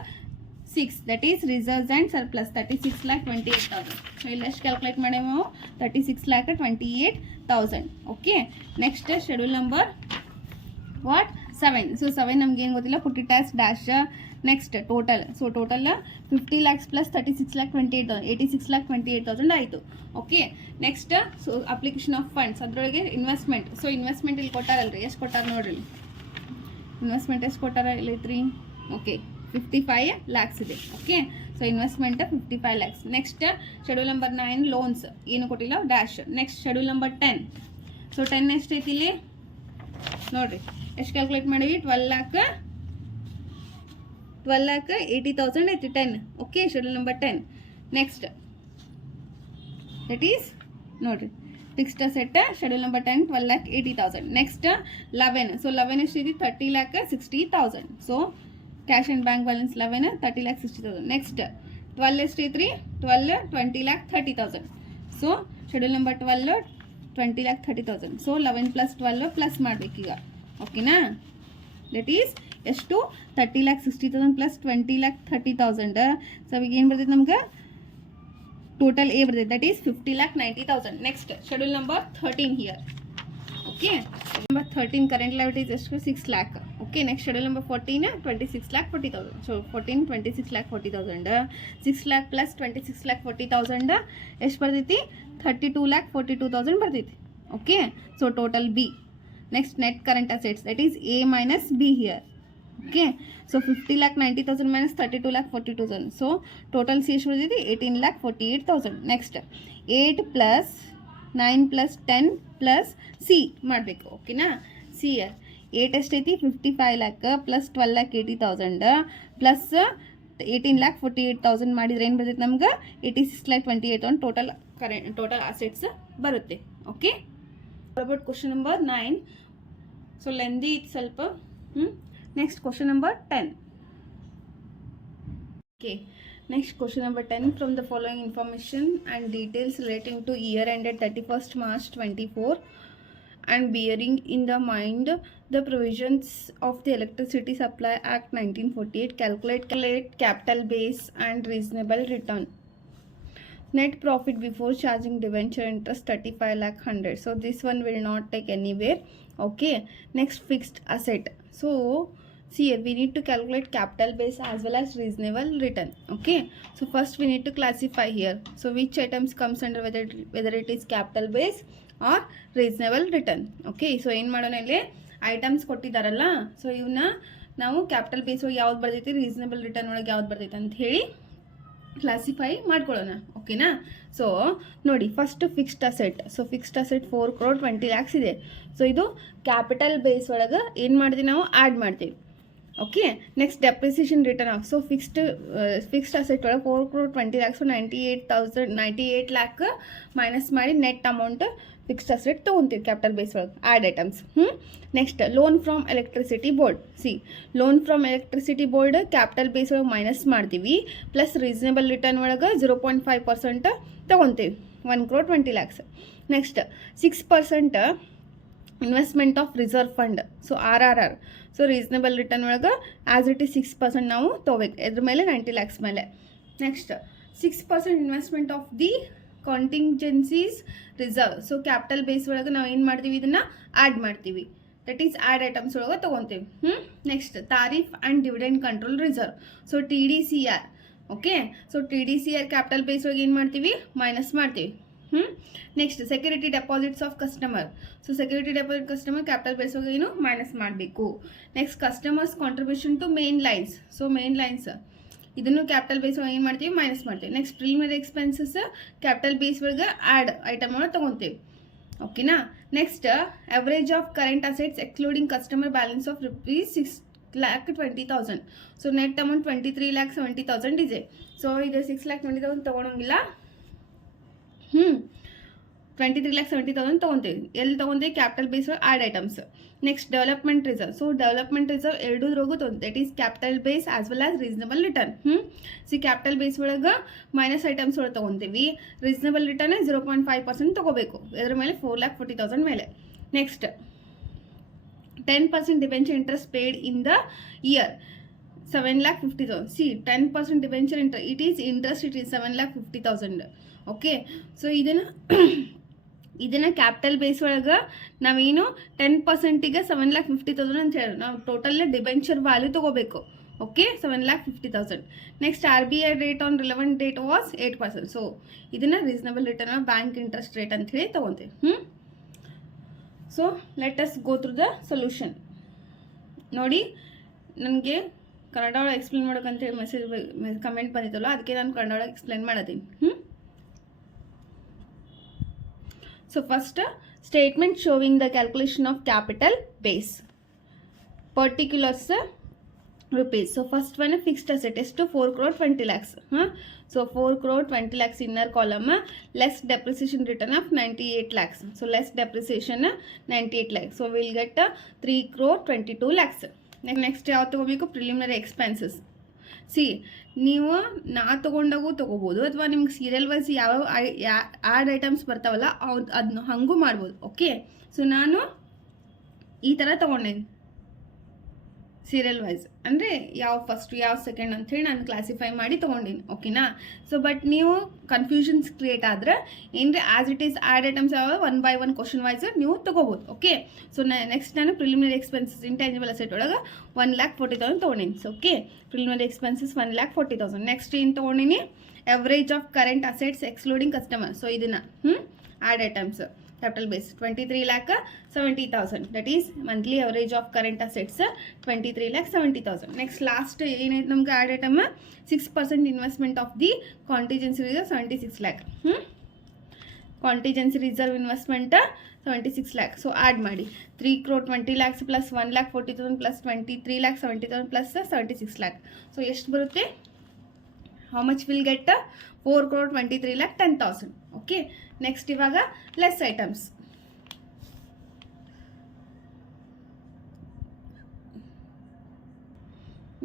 6 that is reserves and surplus 36,28,000. So ಇಲ್ಲಷ್ಟು ಕ್ಯಾಲ್ಕುಲೇಟ್ ಮಾಡಿ ನಾವು 36,28,000. Okay, next schedule number 7. So 7 ನಮ್ಗೆ ಏನು ಗೊತ್ತಿಲ್ಲ, put it as dash. Next total. So total 50 lakhs plus 36,28,000 86,28,000 ಆಯಿತು. Okay, next so application of funds ಅದರೊಳಗೆ ಇನ್ವೆಸ್ಟ್ಮೆಂಟ್. ಸೊ ಇನ್ವೆಸ್ಟ್ಮೆಂಟ್ ಇಲ್ಲಿ ಕೊಟ್ಟಾರಲ್ರಿ, ಎಷ್ಟು ಕೊಟ್ಟಾರ ನೋಡ್ರಿ. ಇನ್ವೆಸ್ಟ್ಮೆಂಟ್ ಎಷ್ಟು ಕೊಟ್ಟಾರ ಇಲ್ಲೈತ್ರಿ? ಓಕೆ, 55 lakhs ಇದೆ. Okay, so investment 55 lakhs. Next schedule number 9 loans ಏನು ಕೊಟ್ಟಿಲ್ಲ, dash. Next schedule number 10. So 10 ಎಷ್ಟೈತಿ ಇಲ್ಲಿ ನೋಡ್ರಿ, ಎಷ್ಟು ಕ್ಯಾಲ್ಕುಲೇಟ್ ಮಾಡಿವಿ? 12,00,000 12,80,000 ಐತಿ 10. Okay, schedule number 10. Next that is ನೋಡಿರಿ fixed asset schedule number 10 12,80,000. Next 11. So 11 ಎಷ್ಟಿದೆ 30,60,000. So cash and bank balance 11 30,60,000. Next 12 ಎಷ್ಟೈತ್ರಿ 12 20,30,000. So schedule number 12 20,30,000. So 11 + 12 plus ಮಾಡಬೇಕೀಗ. ಓಕೆನಾ, ದಟ್ ಈಸ್ ಎಷ್ಟು 30,60,000 + 20,30,000. ಸೊ ಈಗ ಏನು ಬರ್ತೈತೆ ನಮ್ಗೆ ಟೋಟಲ್ ಎ ಬರ್ತೈತೆ, that is 50,90,000. Next schedule number 13 here. Okay, number 13 current liabilities ಎಷ್ಟು 6 lakh. Okay, next schedule number 14 26,40,000. So 14 26,40,000. 6 lakh + 26,40,000 ಎಷ್ಟು ಬರ್ತೈತಿ 32,42,000 ಬರ್ತೈತಿ. Okay, so total B. Next net current assets that is A minus be here. Okay, so 50,90,000 minus 32,42,000. So total C ಎಷ್ಟು ಬರ್ತೈತಿ 18,48,000. ನೆಕ್ಸ್ಟ್ 8 + 9 + 10 + ಸಿ ಮಾಡಬೇಕು. ಓಕೆನಾ, ಸಿ ಇಯರ್ 8 ಎಷ್ಟೈತಿ 55 lakh + 12,80,000 ಪ್ಲಸ್ 18,48,000 ಮಾಡಿದ್ರೆ ಏನು ಬರ್ತೈತೆ ನಮ್ಗೆ 86,28,000 ಟೋಟಲ್ ಅಸೆಟ್ಸ್ ಬರುತ್ತೆ. Okay, about question number 9. So lengthy ಇತ್ತು ಸ್ವಲ್ಪ. Next question number 10. Okay, next question number 10. From the following information and details relating to year ended 31st March 24 and bearing in the mind the provisions of the Electricity Supply Act 1948, calculate capital base and reasonable return. Net profit before charging debenture interest 35,100,000. So this one will not take anywhere. Okay, next fixed asset. So see here we need to calculate capital base as well as reasonable return. Okay, so first we need to classify here. So which items comes under whether it is capital base or reasonable return. Okay, so ಏನು ಮಾಡೋಣ ಇಲ್ಲಿ ಐಟಮ್ಸ್ ಕೊಟ್ಟಿದ್ದಾರಲ್ಲ, ಸೊ ಇವನ್ನ ನಾವು ಕ್ಯಾಪಿಟಲ್ ಬೇಸ್ ಒಳಗೆ ಯಾವ್ದು ಬರ್ತೈತಿ ರೀಸನಬಲ್ ರಿಟರ್ನ್ ಒಳಗೆ ಯಾವ್ದು ಬರ್ತೈತೆ ಅಂತ ಹೇಳಿ ಕ್ಲಾಸಿಫೈ ಮಾಡ್ಕೊಳ್ಳೋಣ. ಓಕೆನಾ, ಸೊ ನೋಡಿ first fixed asset. So fixed asset 4,20,00,000 ಇದೆ. ಸೊ ಇದು ಕ್ಯಾಪಿಟಲ್ ಬೇಸ್ ಒಳಗೆ ಏನು ಮಾಡ್ತೀವಿ ನಾವು ಆ್ಯಡ್ ಮಾಡ್ತೀವಿ. Okay, next depreciation written off. So fixed asset ಒಳಗೆ 4,20,00,000 98 lakh ಮೈನಸ್ ಮಾಡಿ ನೆಟ್ ಅಮೌಂಟ್ ಫಿಕ್ಸ್ಡ್ ಅಸೆಟ್ ತೊಗೊತೀವಿ ಕ್ಯಾಪಿಟಲ್ ಬೇಸ್ ಒಳಗೆ add items. Next loan from electricity board. Loan from electricity board capital base ಒಳಗೆ ಮೈನಸ್ ಮಾಡ್ತೀವಿ ಪ್ಲಸ್ ರೀಸನಬಲ್ ರಿಟರ್ನ್ ಒಳಗೆ 0.5% ತೊಗೊತೀವಿ 1,20,00,000. Next 6% investment of reserve fund. So RRR. So reasonable return ಒಳಗೆ ಆ್ಯಸ್ ಇಟ್ ಈಸ್ 6% ನಾವು ತೊಗೋಬೇಕು, ಇದ್ರ ಮೇಲೆ 90 lakhs ಮೇಲೆ. Next 6% investment of the contingencies reserve. So capital base ಒಳಗೆ ನಾವು ಏನು ಮಾಡ್ತೀವಿ ಇದನ್ನು ಆ್ಯಡ್ ಮಾಡ್ತೀವಿ, ದಟ್ ಈಸ್ ಆ್ಯಡ್ ಐಟಮ್ಸ್ ಒಳಗೆ ತೊಗೊತೀವಿ. Next tariff and dividend control reserve. So TDCR. Okay, so TDCR capital base ಒಳಗೆ ಏನು ಮಾಡ್ತೀವಿ ಮೈನಸ್ ಮಾಡ್ತೀವಿ. Next security deposits of customer. So security deposit customer capital base ಒಳಗೆ ಏನು ಮೈನಸ್ ಮಾಡಬೇಕು. Next customers contribution to main lines. So main lines ಇದನ್ನು ಕ್ಯಾಪಿಟಲ್ ಬೇಸ್ ಒಳಗೆ ಏನು ಮಾಡ್ತೀವಿ ಮೈನಸ್ ಮಾಡ್ತೀವಿ. Next preliminary expenses capital base ಒಳಗೆ ಆ್ಯಡ್ ಐಟಮ್ ಒಳಗೆ ತೊಗೊತೀವಿ. ಓಕೆನಾ, next average of current assets excluding customer balance of ₹6,20,000. So net amount 23,70,000 ಇದೆ. ಸೊ ಇದು 6,20,000 ತೊಗೊಳಂಗಿಲ್ಲ. 23,70,000 ತೊಗೊತೀವಿ. ಎಲ್ಲಿ ತೊಗೊಂತೀವಿ capital base add items. Next development reserve. So development reserve ಎರಡೂದ್ರಾಗೂ ತೊಗೊಂಡು that is capital base as well as reasonable return. Capital base ಒಳಗೆ ಮೈನಸ್ ಐಟಮ್ಸ್ ಒಳಗೆ ತೊಗೊತೀವಿ, ರೀಸನಬಲ್ ರಿಟರ್ನ್ 0.5% ತೊಗೋಬೇಕು, ಇದ್ರ ಮೇಲೆ 4,40,000 ಮೇಲೆ. Next 10% debenture interest paid in the year 7,50,000. 10% debenture interest it is interest it is 7,50,000. Okay, so ಇದನ್ನು ಕ್ಯಾಪಿಟಲ್ ಬೇಸ್ ಒಳಗೆ ನಾವೇನು 10%ಗೆ 7,50,000 ಅಂತ ಹೇಳಿ ನಾವು ಟೋಟಲ್ ಡಿಬೆಂಚರ್ ವ್ಯಾಲ್ಯೂ ತೊಗೋಬೇಕು. Okay, 7,50,000. Next RBI rate on relevant date was 8%. So ಇದನ್ನು reasonable return bank interest rate ಅಂತ ಹೇಳಿ ತೊಗೊತೀವಿ. So let us go through the solution. ನೋಡಿ ನನಗೆ ಕನ್ನಡ ಒಳಗೆ ಎಕ್ಸ್ಪ್ಲೇನ್ ಮಾಡೋಕ್ಕಂತೇಳಿ ಕಮೆಂಟ್ ಬಂದಿತ್ತಲ್ಲ, ಅದಕ್ಕೆ ನಾನು ಕನ್ನಡ ಒಳಗೆ explain ಮಾಡತ್ತೀನಿ. So first statement showing the calculation of capital base. Particulars rupees. So first one fixed asset is to 4 crore 20 lakhs. So 4 crore 20 lakhs inner column, less depreciation return of 98 lakhs. So less depreciation 98 lakhs. So we'll get 3 crore 22 lakhs. Next ಯಾವ್ದು ತಗೋಬೇಕು, ಪ್ರಿಲಿಮಿನರಿ ಎಕ್ಸ್ಪೆನ್ಸಸ್. ಸಿ ನೀವು ನಾ ತೊಗೊಂಡಾಗೂ ತೊಗೋಬೋದು, ಅಥವಾ ನಿಮ್ಗೆ ಸೀರಿಯಲ್ ವೈಸ್ ಯಾವ ಆ್ಯಡ್ ಐಟಮ್ಸ್ ಬರ್ತಾವಲ್ಲ ಅದನ್ನ ಹಾಗೂ ಮಾಡ್ಬೋದು. ಓಕೆ, ಸೊ ನಾನು ಈ ಥರ ತೊಗೊಂಡೇನಿ ಸೀರಿಯಲ್ ವೈಸ್, ಅಂದರೆ ಯಾವ ಫಸ್ಟ್ ಯಾವ ಸೆಕೆಂಡ್ ಅಂಥೇಳಿ ನಾನು ಕ್ಲಾಸಿಫೈ ಮಾಡಿ ತೊಗೊಂಡೀನಿ. ಓಕೆನಾ. ಸೊ ಬಟ್ ನೀವು ಕನ್ಫ್ಯೂಷನ್ಸ್ ಕ್ರಿಯೇಟ್ ಆದರೆ ಏನಂದರೆ as it is add items ಯಾವ 1 by 1 ಕ್ವಶನ್ ವೈಸ್ ನೀವು ತೊಗೋಬೋದು. ಓಕೆ, ಸೊ ನೆಕ್ಸ್ಟ್ ನಾನು ಪ್ರಿಲಿಮಿನರಿ ಎಕ್ಸ್ಪೆನ್ಸಸ್ ಇಂಟ್ಯಾಂಜಿಬಲ್ ಅಸೆಟ್ ಒಳಗೆ 1,40,000 ತೊಗೊಂಡೀನಿ. So okay, preliminary expenses 1,40,000. Next ಏನು ತೊಗೊಂಡೀನಿ, average of current assets excluding customer. So ಇದನ್ನು add items capital base 23,70,000. that is monthly average of current assets 23,70,000. next last ಏನಾಯ್ತು ನಮ್ಗೆ add item 6% investment of the contingency reserve 76 lakh. contingency reserve investment 76 lakh. so add ಮಾಡಿ 3 crore 20 lakhs plus 1,40,000 plus 23,70,000 plus 76 lakh. so ಎಷ್ಟು ಬರುತ್ತೆ, how much will get 4 crore 23,10,000. okay, next ಇವಾಗ less items.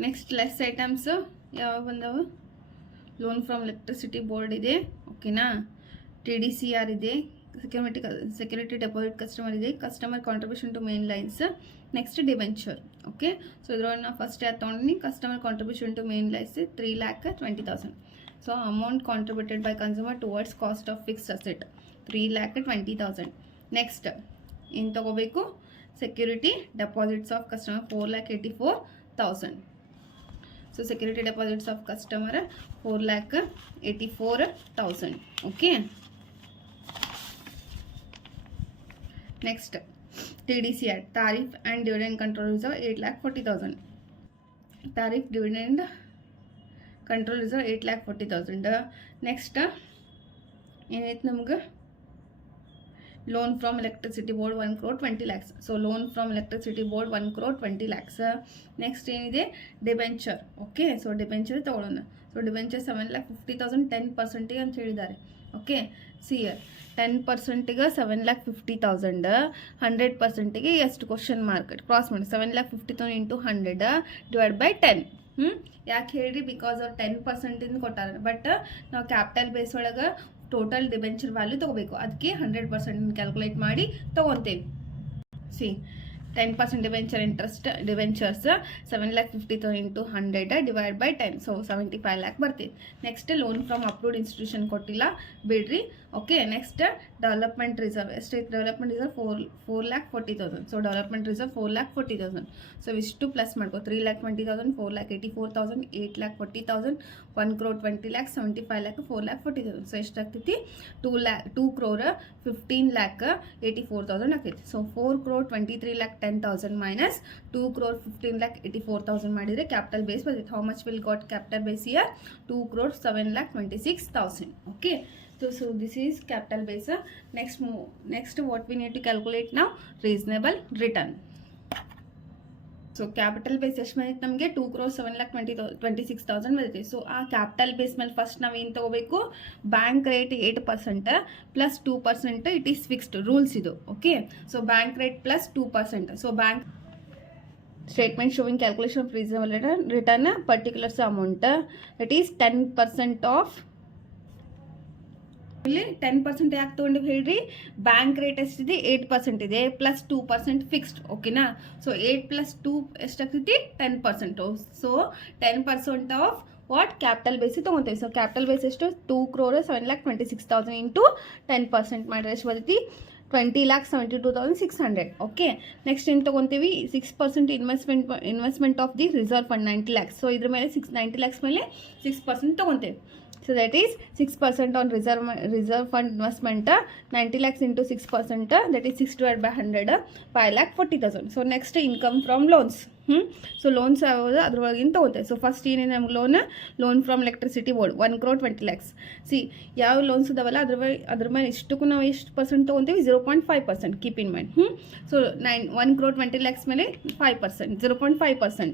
Next less items ಯಾವ ಬಂದವು, ಲೋನ್ ಫ್ರಮ್ ಎಲೆಕ್ಟ್ರಿಸಿಟಿ ಬೋರ್ಡ್ ಇದೆ. ಓಕೆನಾ, TDCR ಇದೆ, ಸೆಕ್ಯೂರಿಟಿ ಡೆಪಾಸಿಟ್ ಕಸ್ಟಮರ್ ಇದೆ, customer contribution to main lines. Next debenture. Okay, so ಇದ್ರೊಳಗೆ ನಾವು ಫಸ್ಟ್ ಯಾರು ತೊಗೊಂಡಿನಿ, customer contribution to main lines 3,20,000. so amount contributed by consumer towards cost of fixed asset 3,20,000. next in ತಗೋಬೇಕು security deposits of customer 4,84,000. so security deposits of customer 4,84,000. okay, next TDCR tariff and dividend control reserve 8,40,000. tariff dividend control reserve 8,40,000. next ಏನೈತೆ ನಮ್ಗೆ, loan from electricity board 1 crore 20 lakhs. So loan from electricity board 1 crore 20 lakhs. Next ಏನಿದೆ, ಡಿಬೆಂಚರ್. ಓಕೆ, ಸೊ ಡಿಬೆಂಚರ್ ತೊಗೊಳ್ಳೋಣ. ಸೊ ಡಿಬೆಂಚರ್ 7,50,000 10% ಅಂತ ಹೇಳಿದ್ದಾರೆ. ಓಕೆ, ಸಿ 10%ಗೆ 7,50,000, 100%ಗೆ ಎಷ್ಟು ಕ್ವಶನ್ ಮಾರ್ಕ್ ಕ್ರಾಸ್ ಮಾಡಿ 7,50,000 ಇಂಟು 100 ಡಿವೈಡ್ ಬೈ 10. ಯಾಕೆ ಹೇಳಿ, ಬಿಕಾಸ್ ಅವ್ರು 10% ಕೊಟ್ಟಾರ. ಬಟ್ ನಾವು ಕ್ಯಾಪಿಟಲ್ ಬೇಸ್ ಒಳಗೆ ಟೋಟಲ್ ಡಿಬೆಂಚರ್ ವ್ಯಾಲ್ಯೂ ತೊಗೋಬೇಕು, ಅದಕ್ಕೆ 100% ಕ್ಯಾಲ್ಕುಲೇಟ್ ಮಾಡಿ ತೊಗೊತೇವೆ. See 10% debenture interest, debentures 7,50,000 into 100 divide by 10, so 75 lakh ಬರ್ತೀವಿ. Next loan from approved institution ಕೊಟ್ಟಿಲ್ಲ ಬಿಡ್ರಿ. ಓಕೆ, ನೆಕ್ಸ್ಟ್ ಡೆವಲಪ್ಮೆಂಟ್ ರಿಸರ್ವ್ ಎಷ್ಟೈತೆ, development reserve 4,40,000. So development reserve 4,40,000. So ಇಷ್ಟು ಪ್ಲಸ್ ಮಾಡ್ಕೋ 3,20,000 4,84,000 8,40,000 1 crore 20 lakhs 75 lakh 4,40,000. ಸೊ ಎಷ್ಟಾಗ್ತೈತಿ, 2 crore 15 lakh 84,000 ಆಗ್ತೈತಿ. So 4 crore 23,10,000 minus 2 crore 15 lakh 84,000 ಮಾಡಿದರೆ ಕ್ಯಾಪಿಟಲ್ ಬೇಸ್ ಬರ್ತೈತಿ. How much will got capital base year, 2 crore 7,26,000. Okay, so this is capital base. next what we need to calculate now, reasonable return. So capital base ಎಷ್ಟು ಬಂದಿತ್ತು ನಮಗೆ, 2 crore 7,26,000 ಬಂದಿದೆ. ಸೊ ಆ ಕ್ಯಾಪಿಟಲ್ ಬೇಸ್ ಮೇಲೆ ಫಸ್ಟ್ ನಾವು ಏನು ತೊಗೋಬೇಕು, bank rate 8% plus 2% it is fixed rules ಇದು. Okay, so bank rate plus 2%. So bank statement showing calculation of reasonable return particulars amount it is 10% of. ಇಲ್ಲಿ 10% ಯಾಕೆ ತೊಗೊಂಡಿವಿ ಹೇಳ್ರಿ, ಬ್ಯಾಂಕ್ ರೇಟ್ ಎಷ್ಟಿದೆ 8% ಇದೆ ಪ್ಲಸ್ 2% ಫಿಕ್ಸ್ಡ್. ಓಕೆನಾ, ಸೊ 8 + 2 ಎಷ್ಟಾಗ್ತೈತಿ 10%. So 10% of what capital base ತೊಗೊತೀವಿ. ಸೊ ಕ್ಯಾಪಿಟಲ್ ಬೇಸ್ ಎಷ್ಟು, 2 crore 7,26,000 ಇಂಟು 10% ಮಾಡಿದ್ರೆ ಎಷ್ಟು ಬರ್ತೈತಿ, 20,72,600. ಓಕೆ, ನೆಕ್ಸ್ಟ್ ಏನು ತೊಗೊತೀವಿ, 6% investment of the reserve fund 90 lakhs. So ಇದ್ರ ಮೇಲೆ 90 lakhs ಮೇಲೆ 6% ತೊಗೊತೀವಿ. So that is 6% on reserve fund investment, 90 lakhs into 6%, that is 6 divided by 100, 5,40,000. So next income from loans. So loans ಯಾವುದು ಅದ್ರೊಳಗಿಂತ ತೊಗೊತಾರೆ. ಸೊ ಫಸ್ಟ್ ಏನೇನು ನಮ್ಗೆ loan from electricity board 1 crore 20 lakhs. See ಯಾವ ಲೋನ್ಸ್ ಇದಾವಲ್ಲ ಅದ್ರ ಮೇಲೆ ಇಷ್ಟಕ್ಕೂ ನಾವು ಎಷ್ಟು ಪರ್ಸೆಂಟ್ ತೊಗೊತೀವಿ, 0.5%. Keep in mind. So 1 crore 20 lakhs ಮೇಲೆ 5%, 0.5%.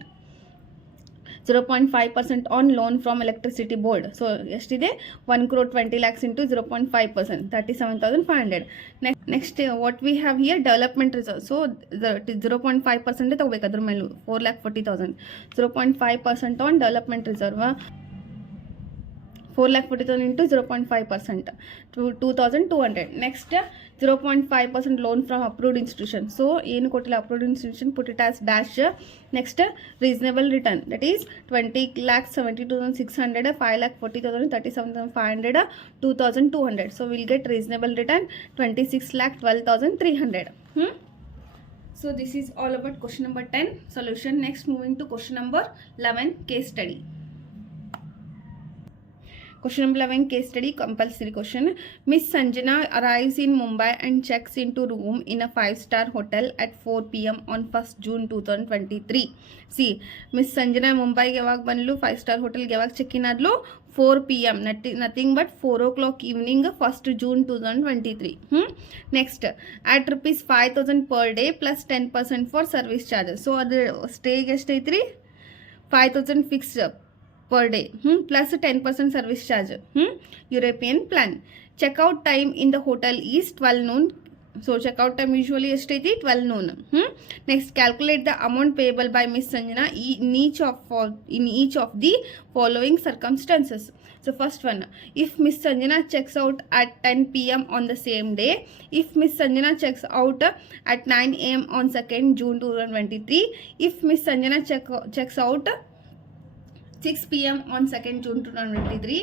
0.5% on loan from electricity board. So ಎಷ್ಟಿದೆ 1 crore 20 lakhs into 0.5%, 37,500. Next what we have here, development reserve. So the 0.5% ತಗೋಬೇಕು ಅದ್ರ ಮೇಲೆ 4,40,000. 0.5% on development reserve. 4,40,000 into 0.5% to 2,200. Next 0.5% loan from approved institution. So ಏನು ಕೊಟ್ಟಿಲ್ಲ approved institution, put it as dash. Next reasonable return, that is 20,72,600, 5,40,000, 37,500, 2,200. So we'll get reasonable return 26,12,300. So this is all about question number 10 solution. Next moving to question number 11 case study. Question number 11 case study, compulsory question. Miss Sanjana arrives in Mumbai and checks into room in a 5-star hotel at 4 p.m. on 1st June 2023. See, Miss Sanjana Mumbai ಗೆ ಯಾವಾಗ ಬಂದ್ಲು, 5-star ಹೋಟೆಲ್ಗೆ ಯಾವಾಗ check in ಆದ್ಲು, 4 p.m. nothing but 4 o'clock evening 1st June 2023. Next, at rupees 5,000 per day plus 10% for service charges. So ಅದು ಸ್ಟೇಗೆ ಎಷ್ಟೈತ್ರಿ, 5,000 fixed per day plus 10% service charge. European plan. Checkout time in the hotel is 12 noon. So checkout time usually estaiti 12 noon. Next, calculate the amount payable by Miss Sanjana in each of the following circumstances. So first one, if Miss Sanjana checks out at 10 p.m. on the same day, if Miss Sanjana checks out at 9 a.m. on 2nd June 2023, if Miss Sanjana checks out 6 p.m. on 2nd June 2023,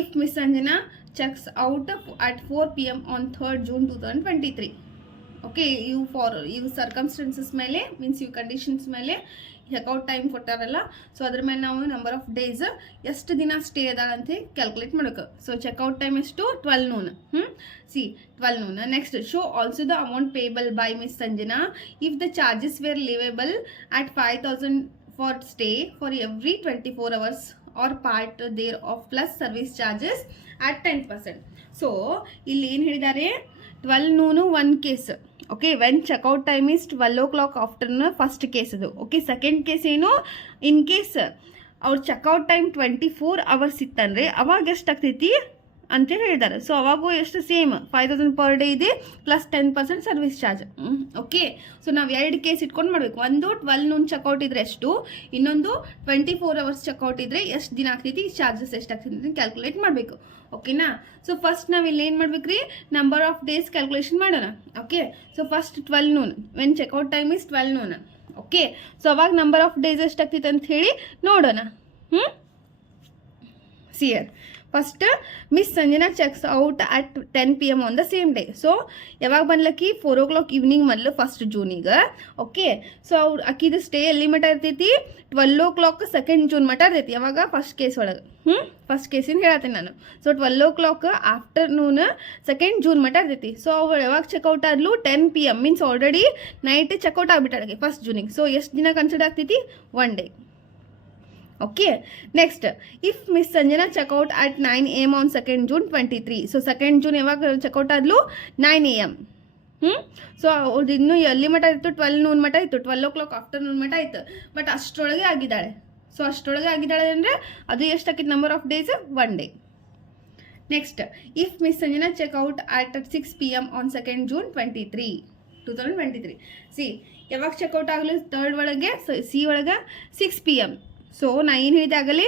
if Miss Sanjana checks out at 4 p.m. on 3rd June 2023. Okay, you circumstances ಮೇಲೆ means you conditions ಮೇಲೆ ಚೆಕ್ಔಟ್ ಟೈಮ್ ಕೊಟ್ಟಾರಲ್ಲ, ಸೊ ಅದ್ರ ಮೇಲೆ ನಾವು ನಂಬರ್ ಆಫ್ ಡೇಸ್ ಎಷ್ಟು ದಿನ ಸ್ಟೇ ಅದಾಳ ಅಂತ ಕ್ಯಾಲ್ಕುಲೇಟ್ ಮಾಡಬೇಕು. ಸೊ ಚೆಕ್ಔಟ್ ಟೈಮ್ ಎಷ್ಟು, 12 noon. 12 noon. Next, show also the amount payable by Miss Sanjana if the charges were leviable at 5,000 for stay for every 24 hours or part thereof plus service charges at 10%. So ಇಲ್ಲಿ ಏನು ಹೇಳಿದ್ದಾರೆ, 12 noon one case. Okay, when checkout time is 12 o'clock afternoon first case ಅದು. ಓಕೆ, ಸೆಕೆಂಡ್ ಕೇಸ್ ಏನು, ಇನ್ ಕೇಸ್ ಅವ್ರ ಚೆಕ್ಔಟ್ ಟೈಮ್ 24 hours ಇತ್ತಂದರೆ ಅವಾಗ ಎಷ್ಟಾಗ್ತೈತಿ ಅಂತ ಹೇಳಿದ್ದಾರೆ. ಸೊ ಅವಾಗೂ ಎಷ್ಟು, ಸೇಮ್ 5,000 ಪರ್ ಡೇ ಇದೆ plus 10% service charge. Okay, so ನಾವು 2 ಕೇಸ್ ಇಟ್ಕೊಂಡು ಮಾಡಬೇಕು. ಒಂದು 12 noon ಚೆಕ್ಔಟ್ ಇದ್ರೆ ಎಷ್ಟು, ಇನ್ನೊಂದು 24 hours ಚೆಕ್ಔಟ್ ಇದ್ರೆ ಎಷ್ಟು ದಿನ ಆಗ್ತೈತಿ, ಚಾರ್ಜಸ್ ಎಷ್ಟಾಗ್ತೈತಿ ಅಂತ ಕ್ಯಾಲ್ಕುಲೇಟ್ ಮಾಡಬೇಕು. ಓಕೆನಾ. ಸೊ ಫಸ್ಟ್ ನಾವು ಇಲ್ಲಿ ಏನು ಮಾಡ್ಬೇಕ್ರಿ, ನಂಬರ್ ಆಫ್ ಡೇಸ್ ಕ್ಯಾಲ್ಕುಲೇಷನ್ ಮಾಡೋಣ. Okay, so first 12 noon, when checkout time is 12 noon. Okay, so ಅವಾಗ ನಂಬರ್ ಆಫ್ ಡೇಸ್ ಎಷ್ಟಾಗ್ತೈತೆ ಅಂತ ಹೇಳಿ ನೋಡೋಣ. ಸಿಯರ್ first miss Sanjana checks out at 10 p.m. On the same day. So ಯಾವಾಗ ಬಂದ್ಲಕ್ಕಿ 4 o'clock ಈವ್ನಿಂಗ್ ಮೊದಲು 1st June. ಓಕೆ, ಸೊ ಅವ್ರು ಅಕ್ಕಿದು ಸ್ಟೇ ಎಲ್ಲಿ ಮಟ್ಟ ಇರ್ತೈತಿ, 12 o'clock 2nd June ಮಟ್ಟ ಇರ್ತೈತಿ. ಯಾವಾಗ ಫಸ್ಟ್ ಕೇಸ್ ಒಳಗೆ, ಫಸ್ಟ್ ಕೇಸಿನ ಹೇಳತ್ತೀನಿ ನಾನು. So 12 o'clock afternoon 2nd June ಮಟ್ಟ ಇರ್ತೈತಿ. ಸೊ ಅವ್ರು ಯಾವಾಗ ಚೆಕ್ಔಟ್ ಆದ್ಲು, 10 p.m. Means already night checkout ಆಗ್ಬಿಟ್ಟಾಳೆ 1st June. ಸೊ ಎಷ್ಟು ದಿನ ಕನ್ಸಿಡರ್ ಆಗ್ತೈತಿ, 1 day. Okay, next, if Miss Sanjana check out at 9 a.m. on 2nd June 23. So 2nd June ಯಾವಾಗ ಚೆಕ್ಔಟ್ ಆದ್ಲು, 9 a.m. ಸೊ ಅವ್ರದ್ದು ಇನ್ನೂ ಎಲ್ಲಿ ಮಟ್ಟ ಇತ್ತು, 12 noon ಮಟ್ಟ ಇತ್ತು, 12 o'clock ಆಫ್ಟರ್ನೂನ್ ಮಟ್ಟ ಇತ್ತು. ಬಟ್ ಅಷ್ಟರೊಳಗೆ ಆಗಿದ್ದಾಳೆ. ಸೊ ಅಷ್ಟರೊಳಗೆ ಆಗಿದ್ದಾಳೆ ಅಂದರೆ ಅದು ಎಷ್ಟಾಕಿತ್ತು, number of days 1 day. Next, if miss Sanjana check out at 6 p.m. On 2nd June 2023. See ಯಾವಾಗ ಚೆಕ್ಔಟ್ ಆಗಲಿ 3rd ಒಳಗೆ, ಸಿ ಒಳಗೆ 6 p.m. ಸೊ ನಾ ಏನು ಹೇಳಿದೆ ಆಗಲಿ,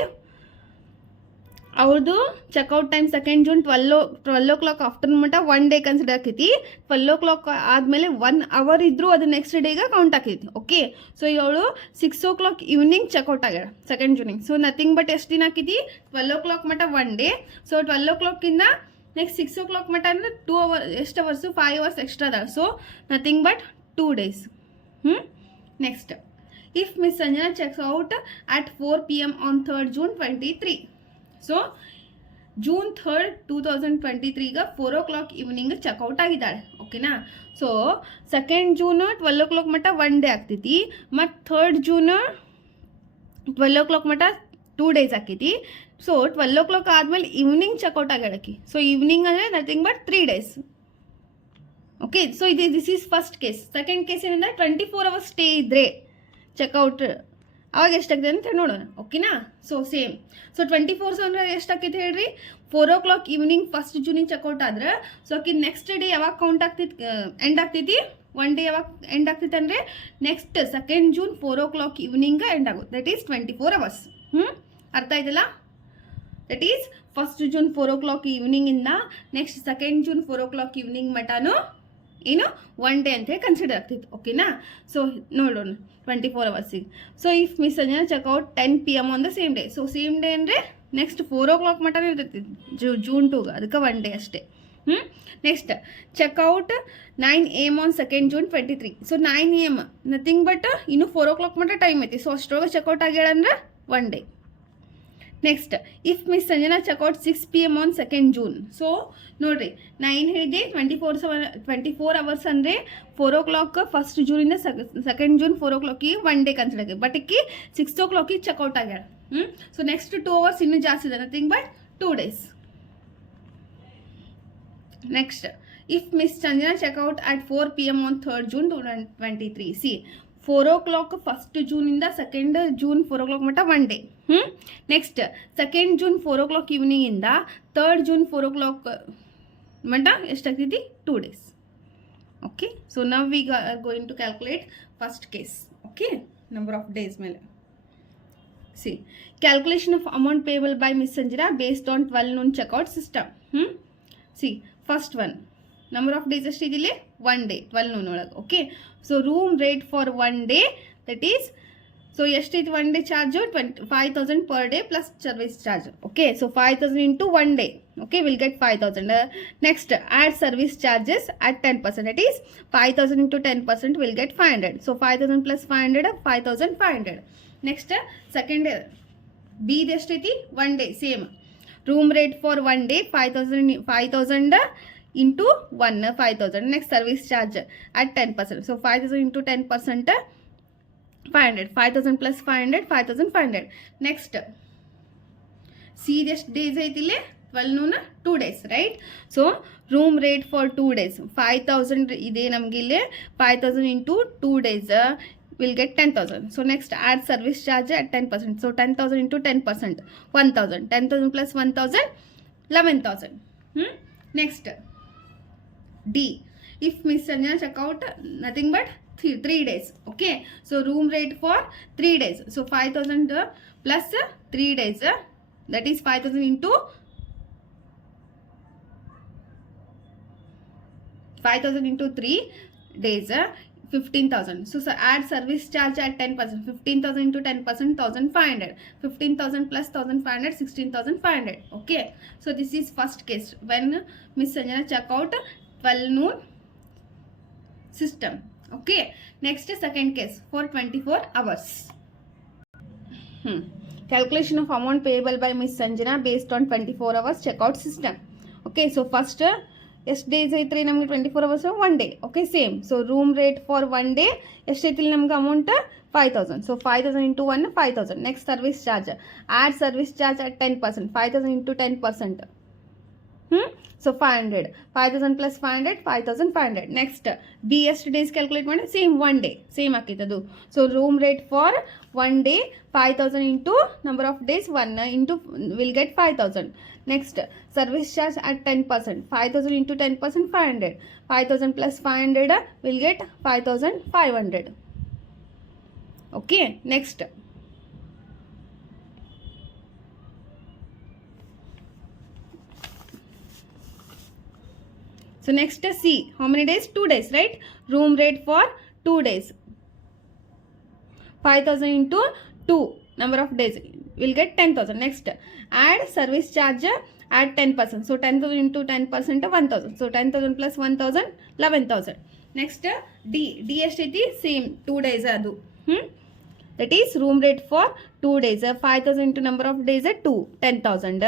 ಅವ್ರದ್ದು checkout time 2nd June 12 o'clock afternoon ಮಟ್ಟ 1 day ಕನ್ಸಿಡರ್ ಆಕೈತಿ. 12 o'clock ಆದಮೇಲೆ 1 hour ಇದ್ದರೂ ಅದು ನೆಕ್ಸ್ಟ್ ಡೇಗೆ ಕೌಂಟ್ ಆಕೈತಿ. ಓಕೆ, ಸೊ ಇವಳು 6 o'clock ಈವ್ನಿಂಗ್ ಚೆಕ್ಔಟ್ ಆಗ್ಯಾಳ 2nd June. So nothing but ಎಷ್ಟು ದಿನ ಆಕೈತಿ, 12 o'clock ಮಟ್ಟ 1 day. ಸೊ 12 o'clock ಇಂದ ನೆಕ್ಸ್ಟ್ 6 o'clock ಮಟ್ಟ ಅಂದರೆ 2 hours, ಎಷ್ಟು ಅವರ್ಸು, 5 hours ಎಕ್ಸ್ಟ್ರಾ ಅದ. So nothing but 2 days. Next, if Miss Sanjana checks out at 4 p.m. on 3rd June 23. So June 3rd 2023 ಗ 4 o'clock ಈವ್ನಿಂಗ್ ಚೆಕ್ಔಟ್ ಆಗಿದ್ದಾಳೆ. ಓಕೆನಾ. ಸೊ 2nd June 12 o'clock ಮಟ್ಟ 1 day ಆಗ್ತೈತಿ, ಮತ್ತು 3rd June 12 o'clock ಮಟ್ಟ 2 days ಆಕೈತಿ. ಸೊ 12 o'clock ಆದಮೇಲೆ ಈವ್ನಿಂಗ್ ಚೆಕ್ಔಟ್ ಆಗ್ಯಾಳಕಿ. ಸೊ ಈವ್ನಿಂಗ್ ಅಂದರೆ nothing but 3 days. Okay, so this is first case. Second case ಏನಂದರೆ 24 hours ಸ್ಟೇ ಇದ್ದರೆ ಚೆಕ್ಔಟ್ ಅವಾಗ ಎಷ್ಟಾಗ್ತದೆ ಅಂತ ನೋಡೋಣ. ಓಕೆನಾ? So same. ಸೊ 24 ಅಂದ್ರೆ ಎಷ್ಟಾಗ್ತೈತೆ ಹೇಳ್ರಿ? 4 o'clock ಈವ್ನಿಂಗ್ ಫಸ್ಟ್ ಜೂನಿಗೆ ಚೆಕ್ಔಟ್ ಆದ್ರೆ ಸೊ ಆಕಿ ನೆಕ್ಸ್ಟ್ ಡೇ ಯಾವಾಗ ಕೌಂಟ್ ಆಗ್ತೈತಿ, ಎಂಡ್ ಆಗ್ತೈತಿ? ಒನ್ ಡೇ ಯಾವಾಗ ಎಂಡ್ ಆಗ್ತೈತೆ ಅಂದರೆ next 2nd June 4 o'clock evening end ಆಗುತ್ತೆ. That is 24 hours. ಅರ್ಥ ಆಯ್ತಲ್ಲ? That is 1st June 4 o'clock ಈವ್ನಿಂಗಿಂದ next 2nd June 4 o'clock evening ಮಟನು ಏನು ಒನ್ ಡೇ ಅಂತ ಹೇಳಿ ಕನ್ಸಿಡರ್ ಆಗ್ತಿತ್ತು. ಓಕೆನಾ? ಸೊ ನೋಡೋಣ 24 hours. So if miss Sanjana checkout 10 PM on the same day. So same day ಅಂದರೆ ನೆಕ್ಸ್ಟ್ 4 o'clock ಮಟನೇ ಇರ್ತೈತಿ June 2, ಅದಕ್ಕೆ ಒನ್ ಡೇ ಅಷ್ಟೇ. Next checkout 9 AM on 2nd June 23. So 9 AM nothing but ಇನ್ನು 4 o'clock ಮಟ್ಟ ಟೈಮ್ ಐತಿ. ಸೊ ಅಷ್ಟರೊಳಗೆ ಚೆಕ್ಔಟ್ ಆಗ್ಯಾಳಂದ್ರೆ one day. Next if miss Sanjana checkout 6 PM on 2nd June. So ನೋಡಿರಿ 9 ಹೇಳಿದೆ, 24 hours ಅಂದರೆ 4 o'clock 1st June 2nd June 4 o'clock one day consider ಆಗಿ, ಬಟ್ ಇಕ್ಕಿ 6 o'clock ಚೆಕ್ಔಟ್ ಆಗ್ಯಾಳ. ಸೊ ನೆಕ್ಸ್ಟ್ 2 hours ಇನ್ನೂ ಜಾಸ್ತಿ ಇದೆ, nothing but 2 days. Next if miss Sanjana checkout at 4 PM on 3rd June 2023. See 4 o'clock 1st June ಇಂದ 2nd June 4 o'clock ಮಟ್ಟ one day. Next 2nd June 4 o'clock ಈವ್ನಿಂಗಿಂದ 3rd June 4 o'clock ಮಟ್ಟ ಎಷ್ಟಾಗ್ತೈತಿ? 2 days. ಓಕೆ, ಸೊ ನಾವು we are going to calculate first case. Okay, number of days ಮೇಲೆ. See calculation of amount payable by miss Sanjana based on 12 noon checkout system. See first one number of days ಎಷ್ಟಿದಿಲ್ಲ? ಒನ್ ಡೇ 12 noon ಒಳಗೆ. Okay, so room rate for one day that is, so ಎಷ್ಟೈತಿ one day charge? 5,000 per day plus service charge. Okay, so 5,000 into one day. Okay, will get 5,000. Next add service charges at 10%. That is 5,000 into 10% will get 500. So 5,000 plus 500 5,500. Next second ಬಿದು ಎಷ್ಟೈತಿ? One day same. Room rate for one day 5,000 into 5,000. Next service charge at 10%. So 5,000 into 10% 500. 5,000 plus 500 5,500. Next C ಎಷ್ಟು ಡೇಸ್ ಐತಿಲ್ಲೇ? 12 noon 2 days, right? So room rate for 2 days 5,000 ಇದೆ ನಮಗೆ ಇಲ್ಲಿ. 5,000 into 2 days will get 10,000. So next add service charge at 10%. So 10,000 into 10% 1,000. 10,000 plus 1,000 11,000. Next D. If Miss Sanjana check out nothing but 3 days. Okay. So room rate for 3 days. So 5,000 plus 3 days. That is 5,000 into 5,000 into 3 days. 15,000. So add service charge at 10%. 15,000 into 10% 1,500. 15,000 plus 1,500 16,500. Okay. So this is first case when Miss Sanjana check out 12 noon system. Okay. Next second case for 24 hours. Calculation of amount payable by Miss Sanjana based on 24 hours checkout system. Okay. So first ಎಷ್ಟು ಡೇಸ್ ಐತ್ರಿ ನಮಗೆ? 24 hours one day. Okay, same. So room rate for one day ಎಷ್ಟೈತಿಲ್ಲ ನಮ್ಗೆ amount? 5,000. So 5,000 into 1 5,000. Next service charge add service charge at 10%. 5,000 into 10%. So 500. 5,000 plus 500 5,500. Next ಬಿ ಎಷ್ಟು ಡೇಸ್ ಕ್ಯಾಲ್ಕುಲೇಟ್ ಮಾಡಿ? ಸೇಮ್ ಒನ್ ಡೇ ಸೇಮ್ ಆಗ್ತೈತೆ ಅದು. So room rate for one day 5,000 into number of days 1 into will get 5,000. Next service charge at 10%. 5,000 into 10% 500. 5,000 plus 500 will get 5,500. Okay, next so next C, how many days? 2 days, right? Room rate for 2 days 5,000 into 2 number of days will get 10,000. Next add service charge at 10%. So 10,000 into 10% 1,000. So 10,000 plus 1,000 11,000. Next D ಎಷ್ಟೈತಿ? ಸೇಮ್ 2 days ಅದು. That is room rate for 2 days. 5,000 into number of days 2 10,000.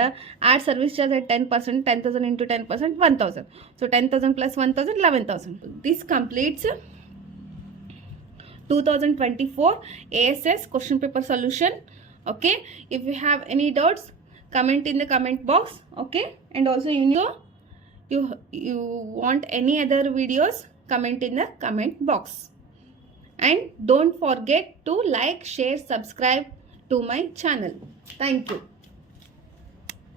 Add service charge at 10%. 10,000 into 10% 1,000. So 10,000 plus 1,000 11,000. This completes 2024 ASS question paper solution. Okay, if you have any doubts, comment in the comment box. Okay, and also you want any other videos, comment in the comment box. and don't forget to like, share, subscribe to my channel. Thank you.